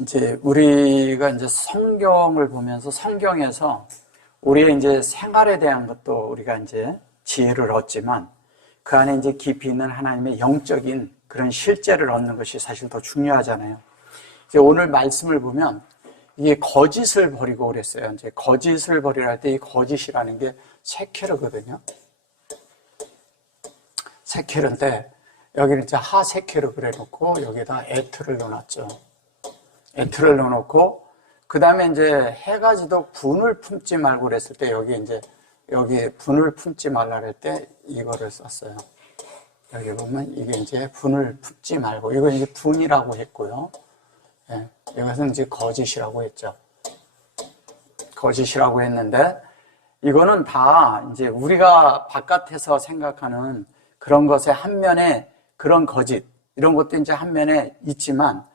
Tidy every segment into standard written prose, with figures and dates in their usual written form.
이제 우리가 이제 성경을 보면서 성경에서 우리의 이제 생활에 대한 것도 우리가 이제 지혜를 얻지만 그 안에 이제 깊이 있는 하나님의 영적인 그런 실제를 얻는 것이 사실 더 중요하잖아요. 이제 오늘 말씀을 보면 이게 거짓을 버리고 그랬어요. 이제 거짓을 버리라 할 때 이 거짓이라는 게 세케르거든요. 세케르인데 여기는 이제 하세케르 그래 놓고 여기다 에트를 넣어놨죠. 에트를 넣어놓고 그 다음에 이제 해가 지도록 분을 품지 말고 그랬을 때 여기 분을 품지 말라 그럴 때 이거를 썼어요. 여기 보면 이게 이제 분을 품지 말고 이거 이제 분이라고 했고요. 예, 이것은 이제 거짓이라고 했죠. 거짓이라고 했는데 이거는 다 이제 우리가 바깥에서 생각하는 그런 것의 한 면에 그런 거짓 이런 것도 이제 한 면에 있지만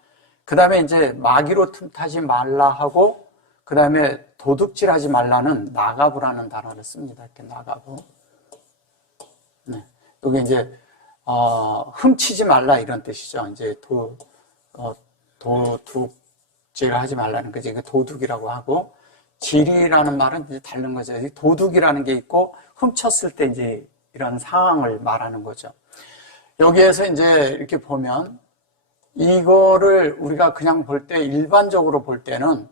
그 다음에 이제 마귀로 틈타지 말라 하고 그 다음에 도둑질하지 말라는 나가부라는 단어를 씁니다. 이렇게 나가부. 네. 여기 이제 훔치지 말라 이런 뜻이죠. 이제 도둑질하지 말라는 거지. 도둑이라고 하고 질이라는 말은 이제 다른 거죠. 도둑이라는 게 있고 훔쳤을 때 이제 이런 상황을 말하는 거죠. 여기에서 이제 이렇게 보면 이거를 우리가 그냥 볼 때 일반적으로 볼 때는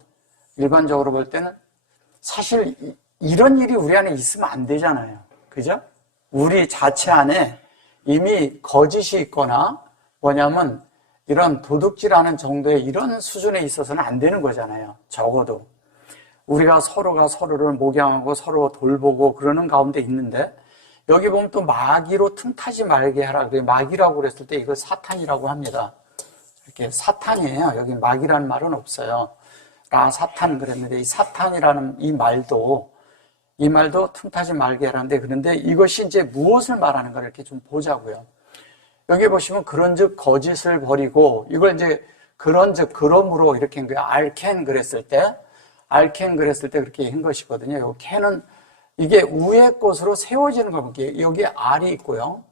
사실 이런 일이 우리 안에 있으면 안 되잖아요. 그죠? 우리 자체 안에 이미 거짓이 있거나 뭐냐면 이런 도둑질하는 정도의 이런 수준에 있어서는 안 되는 거잖아요. 적어도 우리가 서로가 서로를 목양하고 서로 돌보고 그러는 가운데 있는데 여기 보면 또 마귀로 틈타지 말게 하라 그래요. 마귀라고 그랬을 때 이걸 사탄이라고 합니다. 이렇게 사탄이에요. 여기 마귀라는 말은 없어요. 사탄 그랬는데 이 사탄이라는 이 말도 틈타지 말게 하라는데 그런데 이것이 이제 무엇을 말하는가 이렇게 좀 보자고요. 여기 보시면 그런즉 거짓을 버리고 이걸 이제 그런즉 그러므로 이렇게 한 거예요. 알켄 그랬을 때 그렇게 한 것이거든요. 요 캔은 이게 위의 것으로 세워지는 걸 볼게요. 여기 알이 있고요.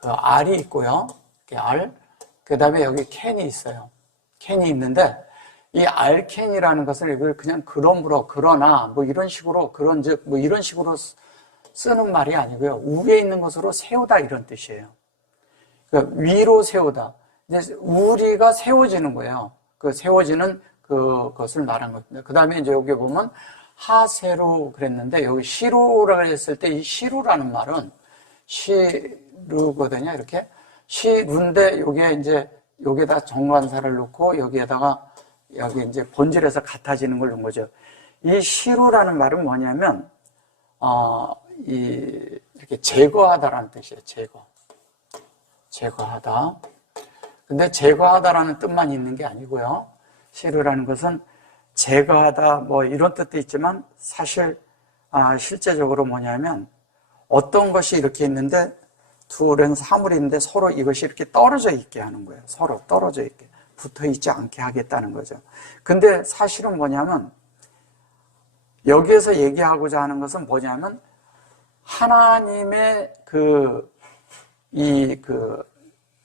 알이 있고요. 이렇게 알. 그 다음에 여기 캔이 있어요. 캔이 있는데, 이 알캔이라는 것을 이걸 그냥 그러므로, 그러나, 뭐 이런 식으로, 그런즉, 뭐 이런 식으로 쓰는 말이 아니고요. 위에 있는 것으로 세우다 이런 뜻이에요. 그러니까 위로 세우다. 이제 우리가 세워지는 거예요. 그 세워지는 그것을 말한 겁니다. 그 다음에 이제 여기 보면 하세로 그랬는데, 여기 시루라고 했을 때 이 시루라는 말은 시루거든요. 이렇게. 시루인데 여기에 이제 여기에다 정관사를 넣고 여기에다가 여기 이제 본질에서 같아지는 걸 넣은 거죠. 이 시루라는 말은 뭐냐면 이렇게 제거하다라는 뜻이에요. 제거하다. 근데 제거하다라는 뜻만 있는 게 아니고요. 시루라는 것은 제거하다 뭐 이런 뜻도 있지만 사실 실제적으로 뭐냐면 어떤 것이 이렇게 있는데 둘은 사물이 있는데 서로 이것이 이렇게 떨어져 있게 하는 거예요. 서로 떨어져 있게. 붙어 있지 않게 하겠다는 거죠. 근데 사실은 뭐냐면 여기에서 얘기하고자 하는 것은 뭐냐면 하나님의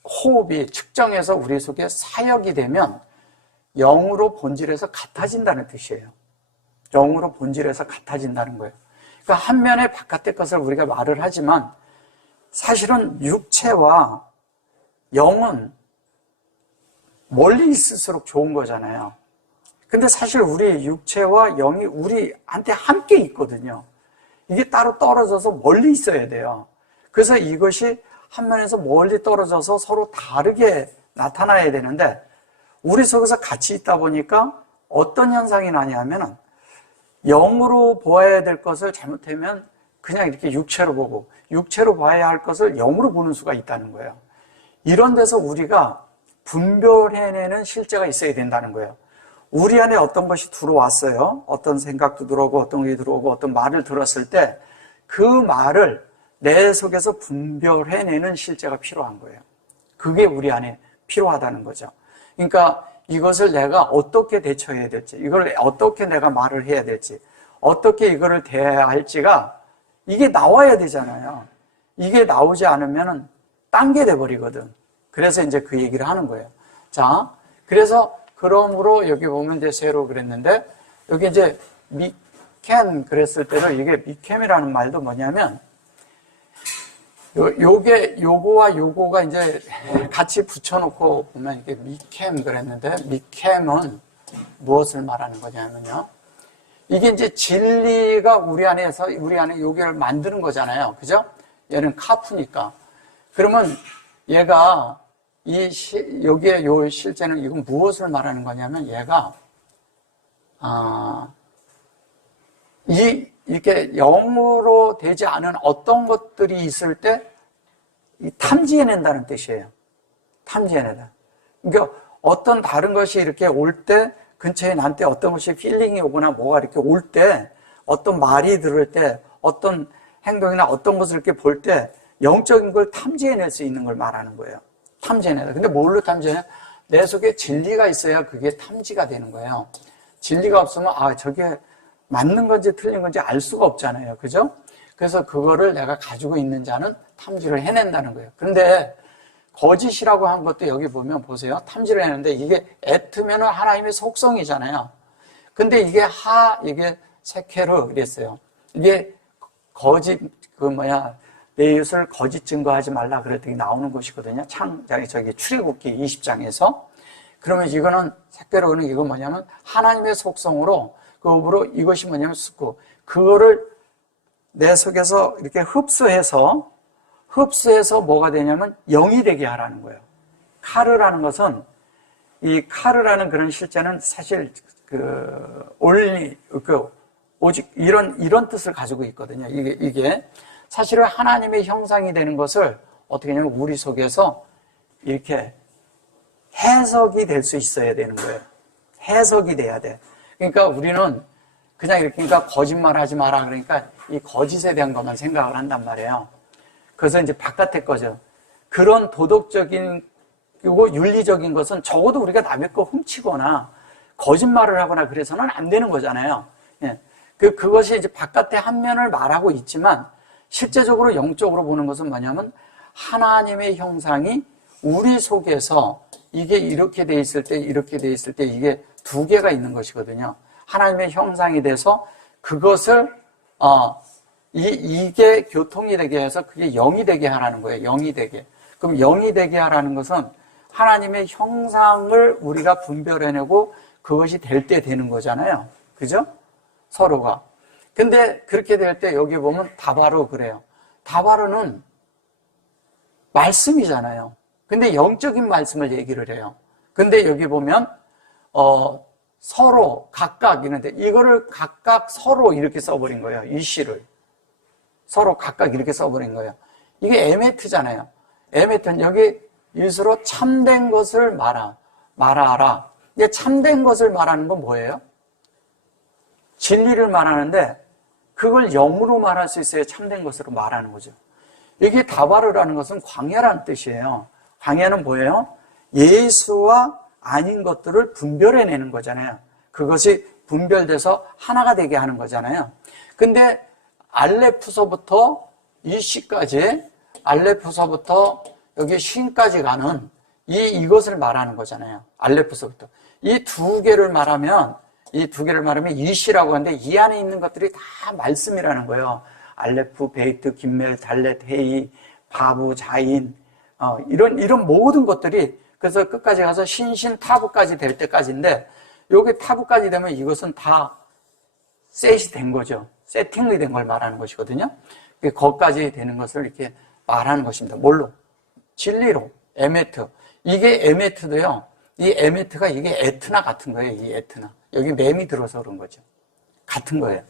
호흡이 측정해서 우리 속에 사역이 되면 영으로 본질에서 같아진다는 뜻이에요. 영으로 본질에서 같아진다는 거예요. 그러니까 한 면에 바깥의 것을 우리가 말을 하지만 사실은 육체와 영은 멀리 있을수록 좋은 거잖아요. 근데 사실 우리 육체와 영이 우리한테 함께 있거든요. 이게 따로 떨어져서 멀리 있어야 돼요. 그래서 이것이 한 면에서 멀리 떨어져서 서로 다르게 나타나야 되는데 우리 속에서 같이 있다 보니까 어떤 현상이 나냐면은 영으로 보아야 될 것을 잘못하면 그냥 이렇게 육체로 보고 육체로 봐야 할 것을 영으로 보는 수가 있다는 거예요. 이런 데서 우리가 분별해내는 실제가 있어야 된다는 거예요. 우리 안에 어떤 것이 들어왔어요. 어떤 생각도 들어오고 어떤 게 들어오고 어떤 말을 들었을 때 그 말을 내 속에서 분별해내는 실제가 필요한 거예요. 그게 우리 안에 필요하다는 거죠. 그러니까 이것을 내가 어떻게 대처해야 될지, 이걸 어떻게 내가 말을 해야 될지, 어떻게 이거를 대해야 할지가 이게 나와야 되잖아요. 이게 나오지 않으면 딴 게 돼버리거든. 그래서 이제 그 얘기를 하는 거예요. 자, 그래서 그러므로 여기 보면 이제 세로 그랬는데 여기 이제 미캠 그랬을 때도 이게 미캠이라는 말도 뭐냐면 요거와 요거가 이제 같이 붙여놓고 보면 이게 미캠 그랬는데 미캠은 무엇을 말하는 거냐면요. 이게 이제 진리가 우리 안에 요기를 만드는 거잖아요. 그죠? 얘는 카프니까. 그러면 얘가 여기에 요 실제는 이건 무엇을 말하는 거냐면 얘가 이렇게 영으로 되지 않은 어떤 것들이 있을 때 탐지해낸다는 뜻이에요. 탐지해내다. 그러니까 어떤 다른 것이 이렇게 올 때 근처에 나한테 어떤 것이 필링이 오거나 뭐가 이렇게 올 때 어떤 말이 들을 때 어떤 행동이나 어떤 것을 이렇게 볼 때 영적인 걸 탐지해낼 수 있는 걸 말하는 거예요. 탐지해내다. 근데 뭘로 탐지해? 내 속에 진리가 있어야 그게 탐지가 되는 거예요. 진리가 없으면 저게 맞는 건지 틀린 건지 알 수가 없잖아요. 그죠? 그래서 그거를 내가 가지고 있는 자는 탐지를 해낸다는 거예요. 그런데 거짓이라고 한 것도 여기 보면 보세요. 탐지를 해내는데 이게 에트면은 하나님의 속성이잖아요. 근데 이게 세케르 그랬어요. 이게 거짓, 내 이웃을 거짓 증거하지 말라 그랬더니 나오는 것이거든요. 출애굽기 20장에서. 그러면 이거는 세케르는 이건 뭐냐면 하나님의 속성으로 그 업으로 이것이 뭐냐면 스쿠. 그거를 내 속에서 이렇게 흡수해서 뭐가 되냐면 영이 되게 하라는 거예요. 카르라는 것은 이 카르라는 그런 실제는 사실 오직 이런 뜻을 가지고 있거든요. 이게 사실은 하나님의 형상이 되는 것을 어떻게 하냐면 우리 속에서 이렇게 해석이 될 수 있어야 되는 거예요. 해석이 돼야 돼. 그러니까 우리는 그냥 이렇게 그러니까 거짓말 하지 마라 그러니까 이 거짓에 대한 것만 생각을 한단 말이에요. 그래서 이제 바깥의 거죠. 그런 도덕적인 그리고 윤리적인 것은 적어도 우리가 남의 거 훔치거나 거짓말을 하거나 그래서는 안 되는 거잖아요. 예. 그것이 이제 바깥의 한 면을 말하고 있지만 실제적으로 영적으로 보는 것은 뭐냐면 하나님의 형상이 우리 속에서 이게 이렇게 돼 있을 때 이게 두 개가 있는 것이거든요. 하나님의 형상이 돼서 그것을 이게 교통이 되게 해서 그게 영이 되게 하라는 거예요. 영이 되게. 그럼 영이 되게 하라는 것은 하나님의 형상을 우리가 분별해내고 그것이 될 때 되는 거잖아요. 그죠? 서로가. 근데 그렇게 될 때 여기 보면 다바로 그래요. 다바로는 말씀이잖아요. 근데 영적인 말씀을 얘기를 해요. 근데 여기 보면 서로 각각 있는데 이거를 각각 서로 이렇게 써버린 거예요. 이 시를 서로 각각 이렇게 써버린 거예요. 이게 에메트잖아요. 에메트는 여기 일수로 참된 것을 말하라. 이게 참된 것을 말하는 건 뭐예요? 진리를 말하는데 그걸 영으로 말할 수 있어야 참된 것으로 말하는 거죠. 여기 다바르라는 것은 광야라는 뜻이에요. 광야는 뭐예요? 예수와 아닌 것들을 분별해내는 거잖아요. 그것이 분별돼서 하나가 되게 하는 거잖아요. 근데 알레프서부터 이 시까지, 알레프서부터 여기 쉰까지 가는 이것을 말하는 거잖아요. 알레프서부터. 이 두 개를 말하면 이 시라고 하는데 이 안에 있는 것들이 다 말씀이라는 거예요. 알레프, 베이트, 김멜, 달렛, 헤이, 바부, 자인, 이런 모든 것들이 그래서 끝까지 가서 신신, 타부까지 될 때까지인데 여기 타부까지 되면 이것은 다 셋이 된 거죠. 세팅이 된 걸 말하는 것이거든요. 거기까지 되는 것을 이렇게 말하는 것입니다. 뭘로? 진리로. 에메트. 이게 에메트도요. 이 에메트가 이게 에트나 같은 거예요. 이 에트나. 여기 맴이 들어서 그런 거죠. 같은 거예요.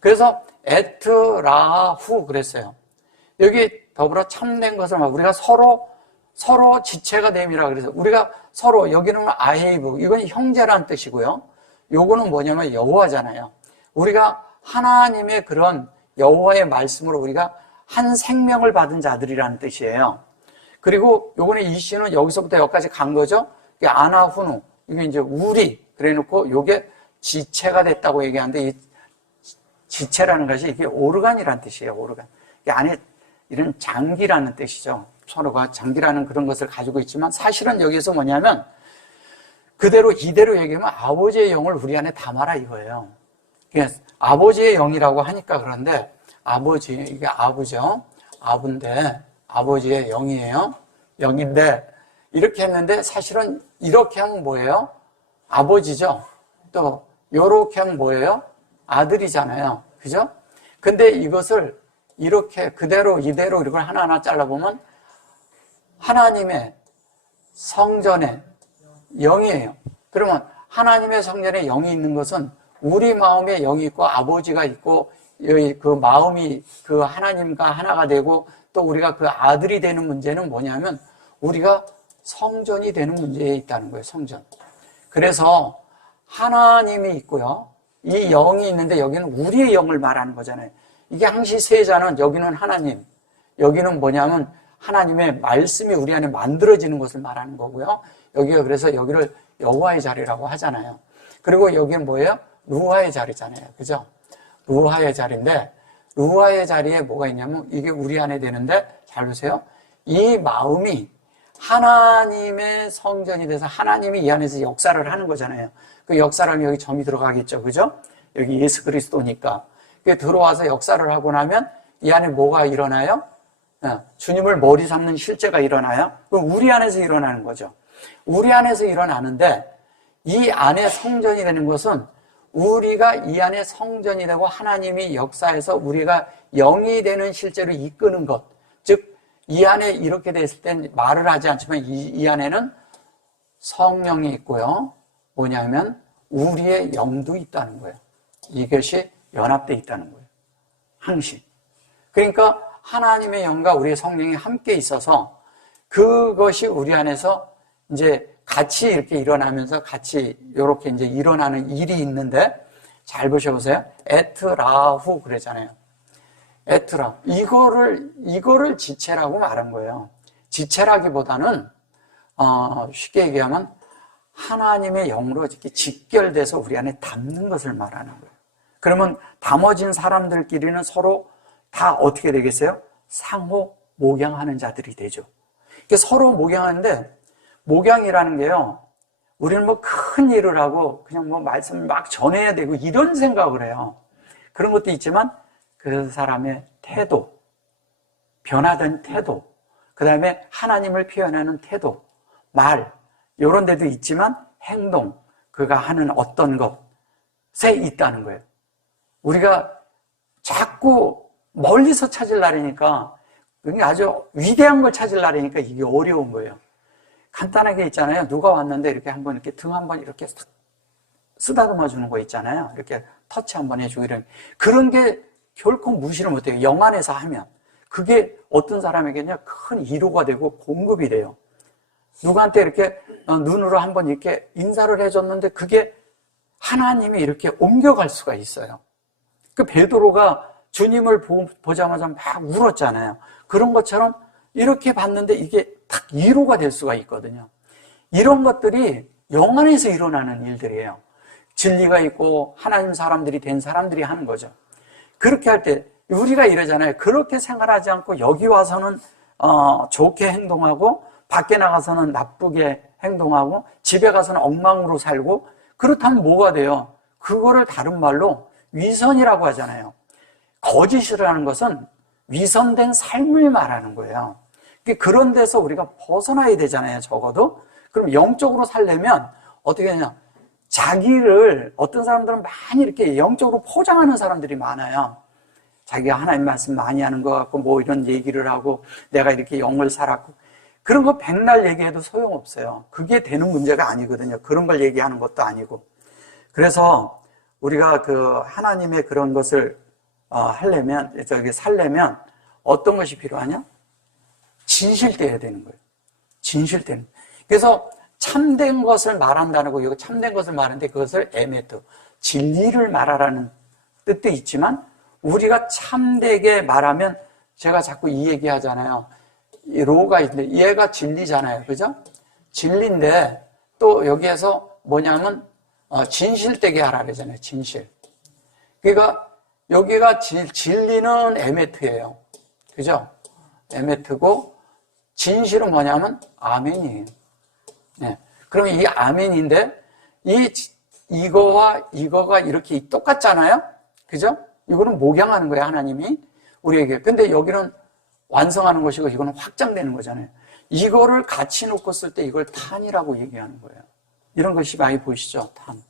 그래서 에트라후 그랬어요. 여기 더불어 참된 것을 우리가 서로 지체가 됨이라 그래서 우리가 서로 여기는 아헤이브 이건 형제라는 뜻이고요. 요거는 뭐냐면 여호와잖아요. 우리가 하나님의 그런 여호와의 말씀으로 우리가 한 생명을 받은 자들이라는 뜻이에요. 그리고 요거는 이 시는 여기서부터 여기까지 간 거죠. 아나후누 이게 이제 우리 그래놓고 요게 지체가 됐다고 얘기하는데 이 지체라는 것이 이게 오르간이라는 뜻이에요. 오르간. 이 안에 이런 장기라는 뜻이죠. 서로가 장기라는 그런 것을 가지고 있지만 사실은 여기서 뭐냐면 그대로 이대로 얘기하면 아버지의 영을 우리 안에 담아라 이거예요. 그러니까 아버지의 영이라고 하니까 그런데 아버지, 이게 아부죠. 아부인데 아버지의 영이에요. 영인데 이렇게 했는데 사실은 이렇게 하면 뭐예요? 아버지죠. 또 요렇게 하면 뭐예요? 아들이잖아요. 그죠? 근데 이것을 이렇게 그대로 이대로 이걸 하나하나 잘라보면 하나님의 성전에 영이에요. 그러면 하나님의 성전에 영이 있는 것은 우리 마음에 영이 있고 아버지가 있고 그 마음이 그 하나님과 하나가 되고 또 우리가 그 아들이 되는 문제는 뭐냐면 우리가 성전이 되는 문제에 있다는 거예요. 성전. 그래서 하나님이 있고요. 이 영이 있는데 여기는 우리의 영을 말하는 거잖아요. 이게 항시 세자는 여기는 하나님, 여기는 뭐냐면 하나님의 말씀이 우리 안에 만들어지는 것을 말하는 거고요. 여기가 그래서 여기를 여호와의 자리라고 하잖아요. 그리고 여기는 뭐예요? 루하의 자리잖아요. 그죠? 루하의 자리인데 루하의 자리에 뭐가 있냐면 이게 우리 안에 되는데 잘 보세요. 이 마음이 하나님의 성전이 돼서 하나님이 이 안에서 역사를 하는 거잖아요. 그 역사라면 여기 점이 들어가겠죠. 그죠? 여기 예수 그리스도니까. 그게 들어와서 역사를 하고 나면 이 안에 뭐가 일어나요? 주님을 머리 삼는 실제가 일어나요. 그럼 우리 안에서 일어나는 거죠. 우리 안에서 일어나는데 이 안에 성전이 되는 것은 우리가 이 안에 성전이 되고 하나님이 역사해서 우리가 영이 되는 실제로 이끄는 것. 즉 이 안에 이렇게 됐을 땐 말을 하지 않지만 이 안에는 성령이 있고요. 뭐냐면 우리의 영도 있다는 거예요. 이것이 연합되어 있다는 거예요. 항시. 그러니까 하나님의 영과 우리의 성령이 함께 있어서 그것이 우리 안에서 이제 같이 이렇게 일어나면서 같이 이렇게 이제 일어나는 일이 있는데 잘 보셔보세요. 에트라후 그러잖아요. 에트라. 이거를 지체라고 말한 거예요. 지체라기보다는, 쉽게 얘기하면 하나님의 영으로 이렇게 직결돼서 우리 안에 담는 것을 말하는 거예요. 그러면 담아진 사람들끼리는 서로 다 어떻게 되겠어요? 상호 목양하는 자들이 되죠. 서로 목양하는데 목양이라는 게요. 우리는 뭐 큰 일을 하고 그냥 뭐 말씀을 막 전해야 되고 이런 생각을 해요. 그런 것도 있지만 그 사람의 태도, 변화된 태도, 그 다음에 하나님을 표현하는 태도, 말 이런 데도 있지만 행동, 그가 하는 어떤 것에 있다는 거예요. 우리가 자꾸 멀리서 찾으려니까 아주 위대한 걸 찾으려니까 이게 어려운 거예요. 간단하게 있잖아요. 누가 왔는데 이렇게 한번 이렇게 등 한번 이렇게 쓰다듬어 주는 거 있잖아요. 이렇게 터치 한번 해주고 이런 그런 게 결코 무시를 못해요. 영 안에서 하면 그게 어떤 사람에게는 큰 위로가 되고 공급이 돼요. 누구한테 이렇게 눈으로 한번 이렇게 인사를 해줬는데 그게 하나님이 이렇게 옮겨갈 수가 있어요. 그 베드로가 주님을 보자마자 막 울었잖아요. 그런 것처럼 이렇게 봤는데 이게 딱 위로가 될 수가 있거든요. 이런 것들이 영 안에서 일어나는 일들이에요. 진리가 있고 하나님 사람들이 된 사람들이 하는 거죠. 그렇게 할 때 우리가 이러잖아요. 그렇게 생활하지 않고 여기 와서는 좋게 행동하고 밖에 나가서는 나쁘게 행동하고 집에 가서는 엉망으로 살고 그렇다면 뭐가 돼요? 그거를 다른 말로 위선이라고 하잖아요. 거짓이라는 것은 위선된 삶을 말하는 거예요. 그런 데서 우리가 벗어나야 되잖아요. 적어도. 그럼 영적으로 살려면 어떻게 하냐? 자기를 어떤 사람들은 많이 이렇게 영적으로 포장하는 사람들이 많아요. 자기가 하나님 말씀 많이 하는 것 같고 뭐 이런 얘기를 하고 내가 이렇게 영을 살았고 그런 거 백날 얘기해도 소용없어요. 그게 되는 문제가 아니거든요. 그런 걸 얘기하는 것도 아니고. 그래서 우리가 그 하나님의 그런 것을 살려면 어떤 것이 필요하냐? 진실되어야 되는 거예요. 진실되는. 그래서 참된 것을 말한다는 거, 이거 참된 것을 말하는데 그것을 에메트, 진리를 말하라는 뜻도 있지만 우리가 참되게 말하면 제가 자꾸 이 얘기 하잖아요. 이 로가 있는데 얘가 진리잖아요. 그죠? 진리인데 또 여기에서 뭐냐면 진실되게 하라 그러잖아요. 진실. 그러니까 여기가 진리는 에메트예요. 그죠? 에메트고 진실은 뭐냐면 아멘이에요. 네. 그러면 이 아멘인데 이거와 이거가 이렇게 똑같잖아요? 그죠? 이거는 목양하는 거예요, 하나님이 우리에게. 근데 여기는 완성하는 것이고 이거는 확장되는 거잖아요. 이거를 같이 놓고 쓸 때 이걸 탄이라고 얘기하는 거예요. 이런 것이 많이 보이시죠? 탄.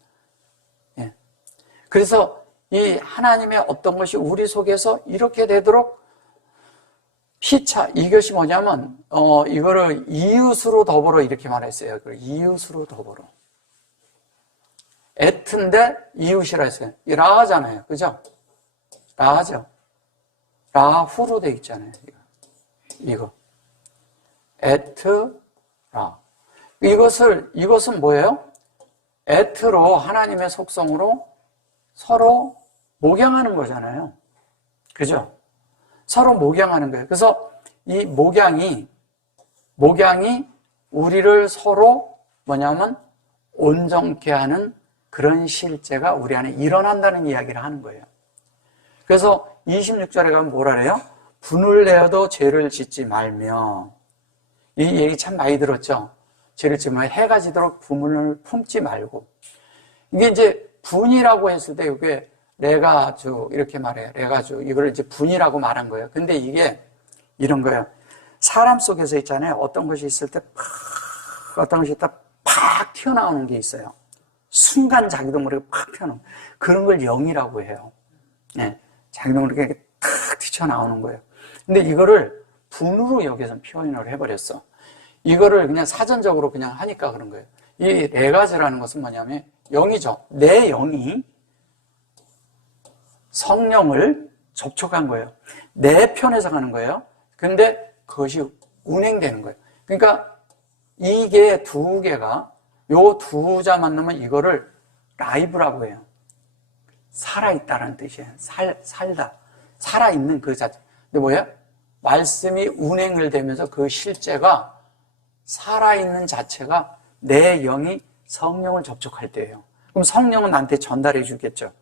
예. 그래서 이 하나님의 어떤 것이 우리 속에서 이렇게 되도록 피차, 이것이 뭐냐면, 이거를 이웃으로 더불어 이렇게 말했어요. 이웃으로 더불어. 애트인데 이웃이라 했어요. 이 라하잖아요. 그죠? 라하죠. 라후로 돼 있잖아요. 이거. 애트, 라. 이것은 뭐예요? 애트로 하나님의 속성으로 서로 목양하는 거잖아요. 그죠? 서로 목양하는 거예요. 그래서 이 목양이 우리를 서로 뭐냐면 온전케 하는 그런 실제가 우리 안에 일어난다는 이야기를 하는 거예요. 그래서 26절에 가면 뭐라 그래요? 분을 내어도 죄를 짓지 말며. 이 얘기 참 많이 들었죠? 죄를 짓지 말며 해가 지도록 분을 품지 말고. 이게 이제 분이라고 했을 때 이게 레가주 이렇게 말해요. 레가주 이걸 이제 분이라고 말한 거예요. 근데 이게 이런 거예요. 사람 속에서 있잖아요. 어떤 것이 있을 때 어떤 것이 있다 팍 튀어나오는 게 있어요. 순간 자기도 모르게 팍 튀어나오는 그런 걸 영이라고 해요. 네, 자기도 모르게 탁 튀어나오는 거예요. 근데 이거를 분으로 여기서 표현을 해버렸어. 이거를 그냥 사전적으로 그냥 하니까 그런 거예요. 이 레가즈라는 것은 뭐냐면 영이죠. 내 영이 성령을 접촉한 거예요. 내 편에서 가는 거예요. 근데 그것이 운행되는 거예요. 그러니까 이게 두 개가 요 두 자 만나면 이거를 라이브라고 해요. 살아있다는 뜻이에요. 살다. 살아있는 그 자체. 근데 뭐예요? 말씀이 운행을 되면서 그 실제가 살아있는 자체가 내 영이 성령을 접촉할 때예요. 그럼 성령은 나한테 전달해 주겠죠.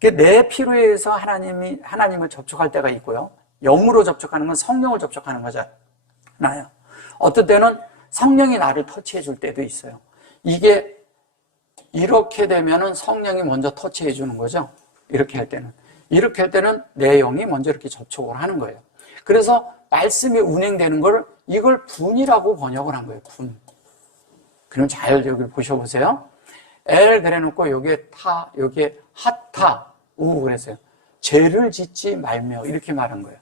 내 피로 의해서 하나님을 접촉할 때가 있고요. 영으로 접촉하는 건 성령을 접촉하는 거잖아요. 어떤 때는 성령이 나를 터치해 줄 때도 있어요. 이게 이렇게 되면은 성령이 먼저 터치해 주는 거죠. 이렇게 할 때는. 이렇게 할 때는 내 영이 먼저 이렇게 접촉을 하는 거예요. 그래서 말씀이 운행되는 걸 이걸 분이라고 번역을 한 거예요. 분. 그럼 잘 여기 보셔보세요. 엘 그래놓고 여기에 타, 여기에 하타, 우 그랬어요. 죄를 짓지 말며 이렇게 말한 거예요.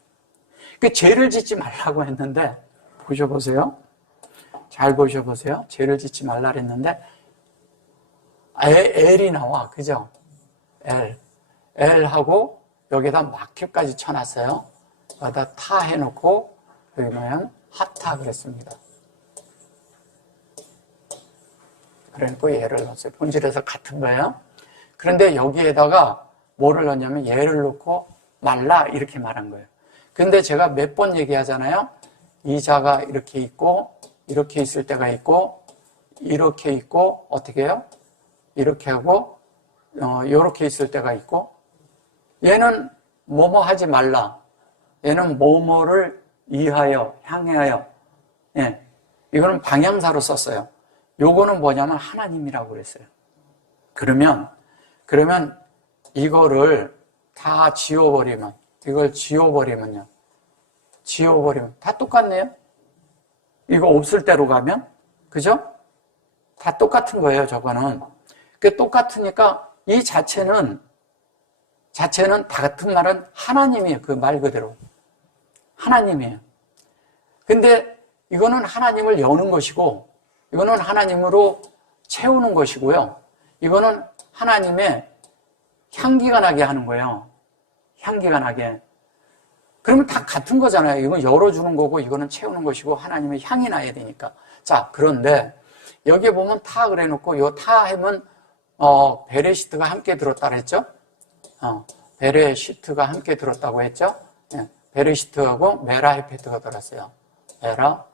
그 죄를 짓지 말라고 했는데 보셔보세요. 잘 보셔보세요. 죄를 짓지 말라 그랬는데 엘이 나와. 그죠? 엘하고 여기다 마켓까지 쳐놨어요. 여기다 타 해놓고 여기 뭐냐면 하타 그랬습니다. 그러니까 얘를 넣었어요. 본질에서 같은 거예요. 그런데 여기에다가 뭐를 넣냐면 얘를 넣고 말라 이렇게 말한 거예요. 근데 제가 몇 번 얘기하잖아요. 이 자가 이렇게 있고 이렇게 있을 때가 있고 이렇게 있고 어떻게 해요? 이렇게 하고 이렇게 있을 때가 있고 얘는 뭐뭐 하지 말라. 얘는 뭐뭐를 위하여 향하여 예, 이거는 방향사로 썼어요. 요거는 뭐냐면 하나님이라고 그랬어요. 그러면 이거를 다 지워버리면 이걸 지워버리면 다 똑같네요. 이거 없을 때로 가면 그죠? 다 똑같은 거예요. 저거는 그 똑같으니까 이 자체는 다 같은 말은 하나님이에요. 그 말 그대로 하나님이에요. 근데 이거는 하나님을 여는 것이고 이거는 하나님으로 채우는 것이고요. 이거는 하나님의 향기가 나게 하는 거예요. 향기가 나게. 그러면 다 같은 거잖아요. 이건 열어주는 거고 이거는 채우는 것이고 하나님의 향이 나야 되니까. 자, 그런데 여기에 보면 타 그래 놓고 요 타 하면 베레시트가 함께 들었다 그랬죠? 베레시트가 함께 들었다고 했죠? 네, 베레시트하고 메라헤페트가 들었어요. 메라,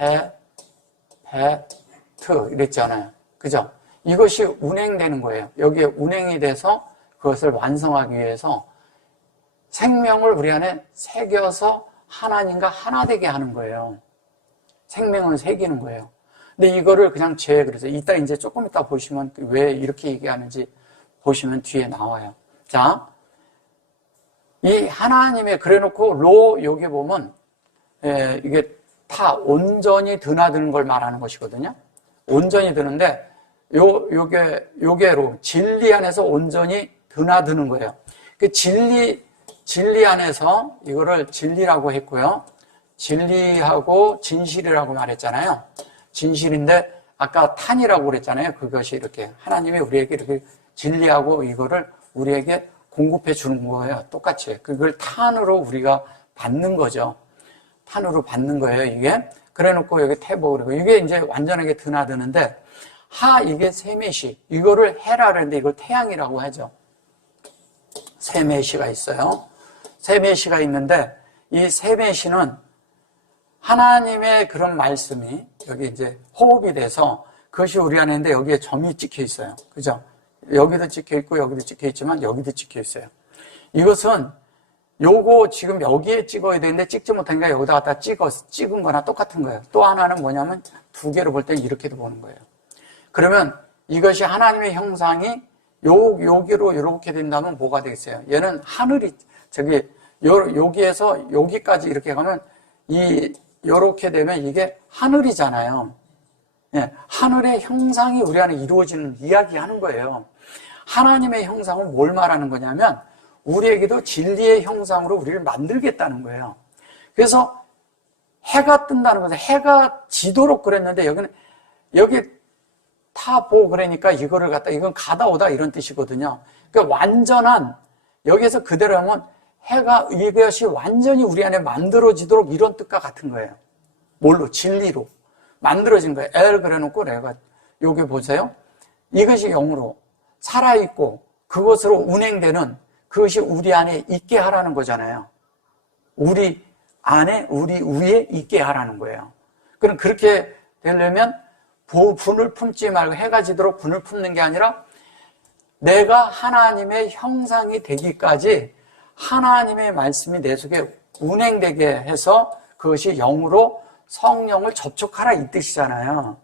헤, 페트 이랬잖아요. 그죠? 이것이 운행되는 거예요. 여기에 운행이 돼서 그것을 완성하기 위해서 생명을 우리 안에 새겨서 하나님과 하나 되게 하는 거예요. 생명을 새기는 거예요. 근데 이거를 그냥 그래서 이따 이제 조금 이따 보시면 왜 이렇게 얘기하는지 보시면 뒤에 나와요. 자, 이 하나님의 그래놓고 여기 보면 이게 다 온전히 드나드는 걸 말하는 것이거든요. 온전히 드는데 요게로 진리 안에서 온전히 드나드는 거예요. 그 진리 안에서 이거를 진리라고 했고요. 진리하고 진실이라고 말했잖아요. 진실인데 아까 탄이라고 그랬잖아요. 그것이 이렇게 하나님이 우리에게 이렇게 진리하고 이거를 우리에게 공급해 주는 거예요. 똑같이. 그걸 탄으로 우리가 받는 거죠. 탄으로 받는 거예요, 이게. 그래 놓고 여기 태보, 그리고 이게 이제 완전하게 드나드는데, 이게 세메시. 이거를 해라 그랬는데 이걸 태양이라고 하죠. 세메시가 있어요. 세메시가 있는데, 이 세메시는 하나님의 그런 말씀이 여기 이제 호흡이 돼서 그것이 우리 안에 있는데 여기에 점이 찍혀 있어요. 그죠? 여기도 찍혀 있고 여기도 찍혀 있지만 여기도 찍혀 있어요. 이것은 요거 지금 여기에 찍어야 되는데 찍지 못하니까 여기다 갖다 찍은 거나 똑같은 거예요. 또 하나는 뭐냐면 두 개로 볼 때 이렇게도 보는 거예요. 그러면 이것이 하나님의 형상이 여기로 이렇게 된다면 뭐가 되겠어요? 얘는 하늘이 여기에서 여기까지 이렇게 가면 요렇게 되면 이게 하늘이잖아요. 예, 하늘의 형상이 우리 안에 이루어지는 이야기 하는 거예요. 하나님의 형상은 뭘 말하는 거냐면 우리에게도 진리의 형상으로 우리를 만들겠다는 거예요. 그래서 해가 뜬다는 것은 해가 지도록 그랬는데 여기 타보 그러니까 이거를 이건 가다 오다 이런 뜻이거든요. 그러니까 완전한 여기에서 그대로 하면 이것이 완전히 우리 안에 만들어지도록 이런 뜻과 같은 거예요. 뭘로? 진리로 만들어진 거예요. 그래놓고 내가 여기 보세요. 이것이 영으로 살아있고 그것으로 운행되는 그것이 우리 안에 있게 하라는 거잖아요. 우리 안에 우리 위에 있게 하라는 거예요. 그럼 그렇게 되려면 분을 품지 말고 해가 지도록 분을 품는 게 아니라 내가 하나님의 형상이 되기까지 하나님의 말씀이 내 속에 운행되게 해서 그것이 영으로 성령을 접촉하라 이 뜻이잖아요.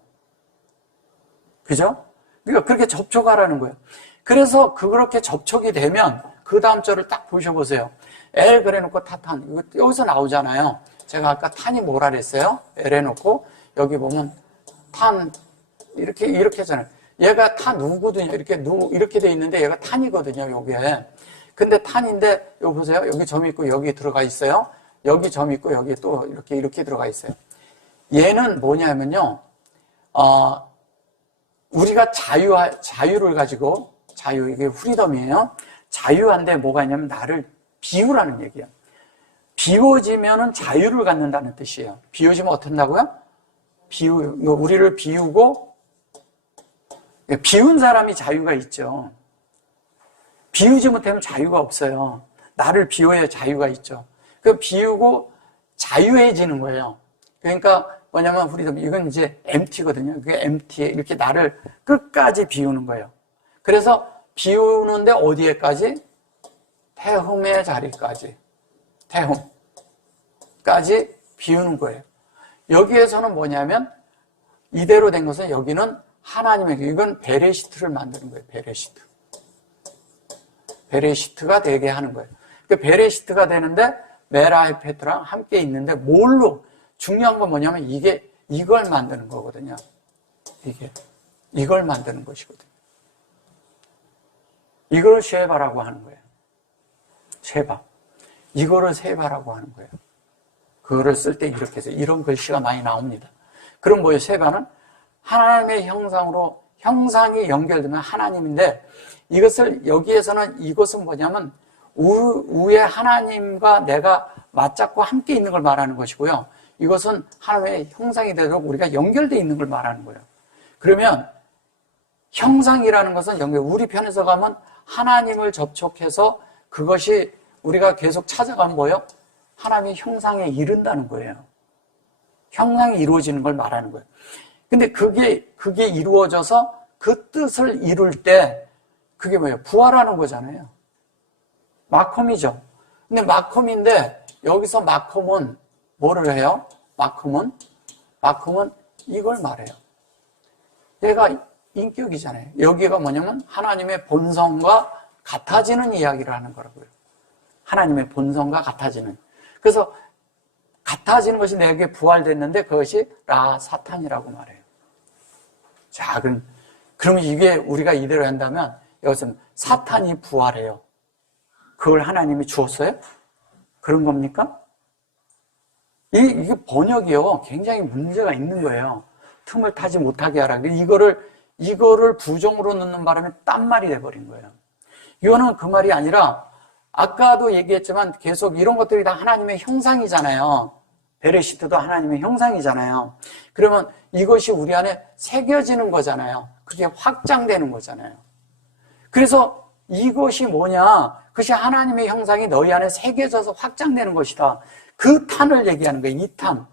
그죠? 그러니까 그렇게 접촉하라는 거예요. 그래서 그렇게 접촉이 되면 그 다음 절을 딱 보셔보세요. 그래 놓고 타탄. 이거 여기서 나오잖아요. 제가 아까 탄이 뭐라 그랬어요? 해 놓고 여기 보면 탄 이렇게 했잖아요. 얘가 탄 누구든요. 이렇게 돼 있는데 얘가 탄이거든요. 요게. 근데 탄인데 여기 보세요. 여기 점이 있고 여기 들어가 있어요. 여기 점이 있고 여기 또 이렇게 들어가 있어요. 얘는 뭐냐면요. 우리가 자유를 가지고 이게 프리덤이에요. 자유한데 뭐가 있냐면 나를 비우라는 얘기예요. 비워지면은 자유를 갖는다는 뜻이에요. 비워지면 어떻다고요? 우리를 비우고 비운 사람이 자유가 있죠. 비우지 못하면 자유가 없어요. 나를 비워야 자유가 있죠. 그 비우고 자유해지는 거예요. 그러니까 뭐냐면 프리덤 이건 이제 empty거든요. 그게 empty 이렇게 나를 끝까지 비우는 거예요. 그래서 비우는데 어디에까지? 태움의 자리까지. 태움까지 비우는 거예요. 여기에서는 뭐냐면 이대로 된 것은 여기는 하나님에게 이건 베레시트를 만드는 거예요. 베레시트가 되게 하는 거예요. 그 베레시트가 되는데 메라헤페트랑 함께 있는데 뭘로? 중요한 건 뭐냐면 이걸 만드는 거거든요. 이걸 만드는 것이거든요. 이걸 쉐바라고 하는 거예요. 쉐바. 이거를 세바라고 하는 거예요. 그거를 쓸 때 이렇게 해서 이런 글씨가 많이 나옵니다. 그럼 뭐예요? 세바는 하나님의 형상이 연결되면 하나님인데 이것을 여기에서는 이것은 뭐냐면 우에 하나님과 내가 맞잡고 함께 있는 걸 말하는 것이고요. 이것은 하나님의 형상이 되도록 우리가 연결되어 있는 걸 말하는 거예요. 그러면 형상이라는 것은 우리 편에서 가면 하나님을 접촉해서 그것이 우리가 계속 찾아가면 뭐예요? 하나님의 형상에 이른다는 거예요. 형상이 이루어지는 걸 말하는 거예요. 근데 그게 이루어져서 그 뜻을 이룰 때 그게 뭐예요? 부활하는 거잖아요. 마컴이죠. 근데 마컴인데 여기서 마컴은 뭐를 해요? 마컴은 이걸 말해요. 내가 인격이잖아요. 여기가 뭐냐면 하나님의 본성과 같아지는 이야기를 하는 거라고요. 하나님의 본성과 같아지는. 그래서 같아지는 것이 내게 부활됐는데 그것이 사탄이라고 말해요. 자, 그러면 이게 우리가 이대로 한다면 여기서는 사탄이 부활해요. 그걸 하나님이 주었어요? 그런 겁니까? 이게 번역이요. 굉장히 문제가 있는 거예요. 틈을 타지 못하게 하라. 이거를 부정으로 넣는 바람에 딴 말이 돼버린 거예요. 이거는 그 말이 아니라 아까도 얘기했지만 계속 이런 것들이 다 하나님의 형상이잖아요. 베레시트도 하나님의 형상이잖아요. 그러면 이것이 우리 안에 새겨지는 거잖아요. 그게 확장되는 거잖아요. 그래서 이것이 뭐냐? 그것이 하나님의 형상이 너희 안에 새겨져서 확장되는 것이다. 그 탄을 얘기하는 거예요. 이 탄.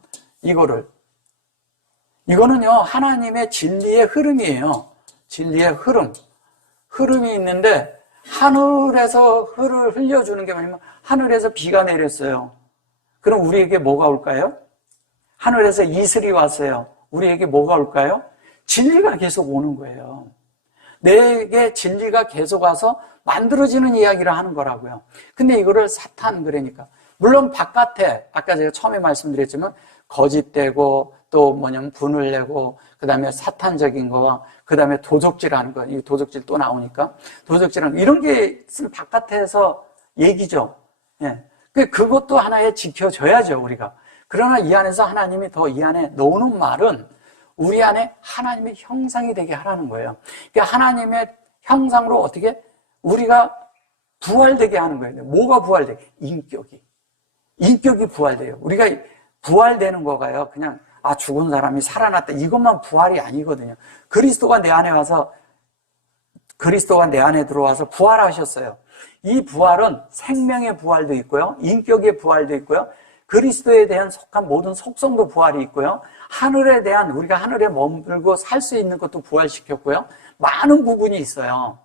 이거는요, 하나님의 진리의 흐름이에요. 진리의 흐름. 흐름이 있는데, 하늘에서 흐를 흘려주는 게 뭐냐면, 하늘에서 비가 내렸어요. 그럼 우리에게 뭐가 올까요? 하늘에서 이슬이 왔어요. 우리에게 뭐가 올까요? 진리가 계속 오는 거예요. 내게 진리가 계속 와서 만들어지는 이야기를 하는 거라고요. 근데 이거를 사탄, 그러니까. 물론 바깥에, 아까 제가 처음에 말씀드렸지만, 거짓되고, 또 뭐냐면 분을 내고, 그 다음에 사탄적인 거와, 그 다음에 도적질하는 거, 이 도적질 또 나오니까, 도적질하는 거, 이런 게 바깥에서 얘기죠. 예. 그것도 하나의 지켜줘야죠, 우리가. 그러나 이 안에서 하나님이 더 이 안에 놓는 말은, 우리 안에 하나님의 형상이 되게 하라는 거예요. 그러니까 하나님의 형상으로 어떻게 우리가 부활되게 하는 거예요. 뭐가 부활되게? 인격이 부활돼요. 우리가 부활되는 거가요. 그냥 죽은 사람이 살아났다. 이것만 부활이 아니거든요. 그리스도가 내 안에 들어와서 부활하셨어요. 이 부활은 생명의 부활도 있고요. 인격의 부활도 있고요. 그리스도에 대한 속한 모든 속성도 부활이 있고요. 하늘에 대한 우리가 하늘에 머물고 살 수 있는 것도 부활시켰고요. 많은 부분이 있어요.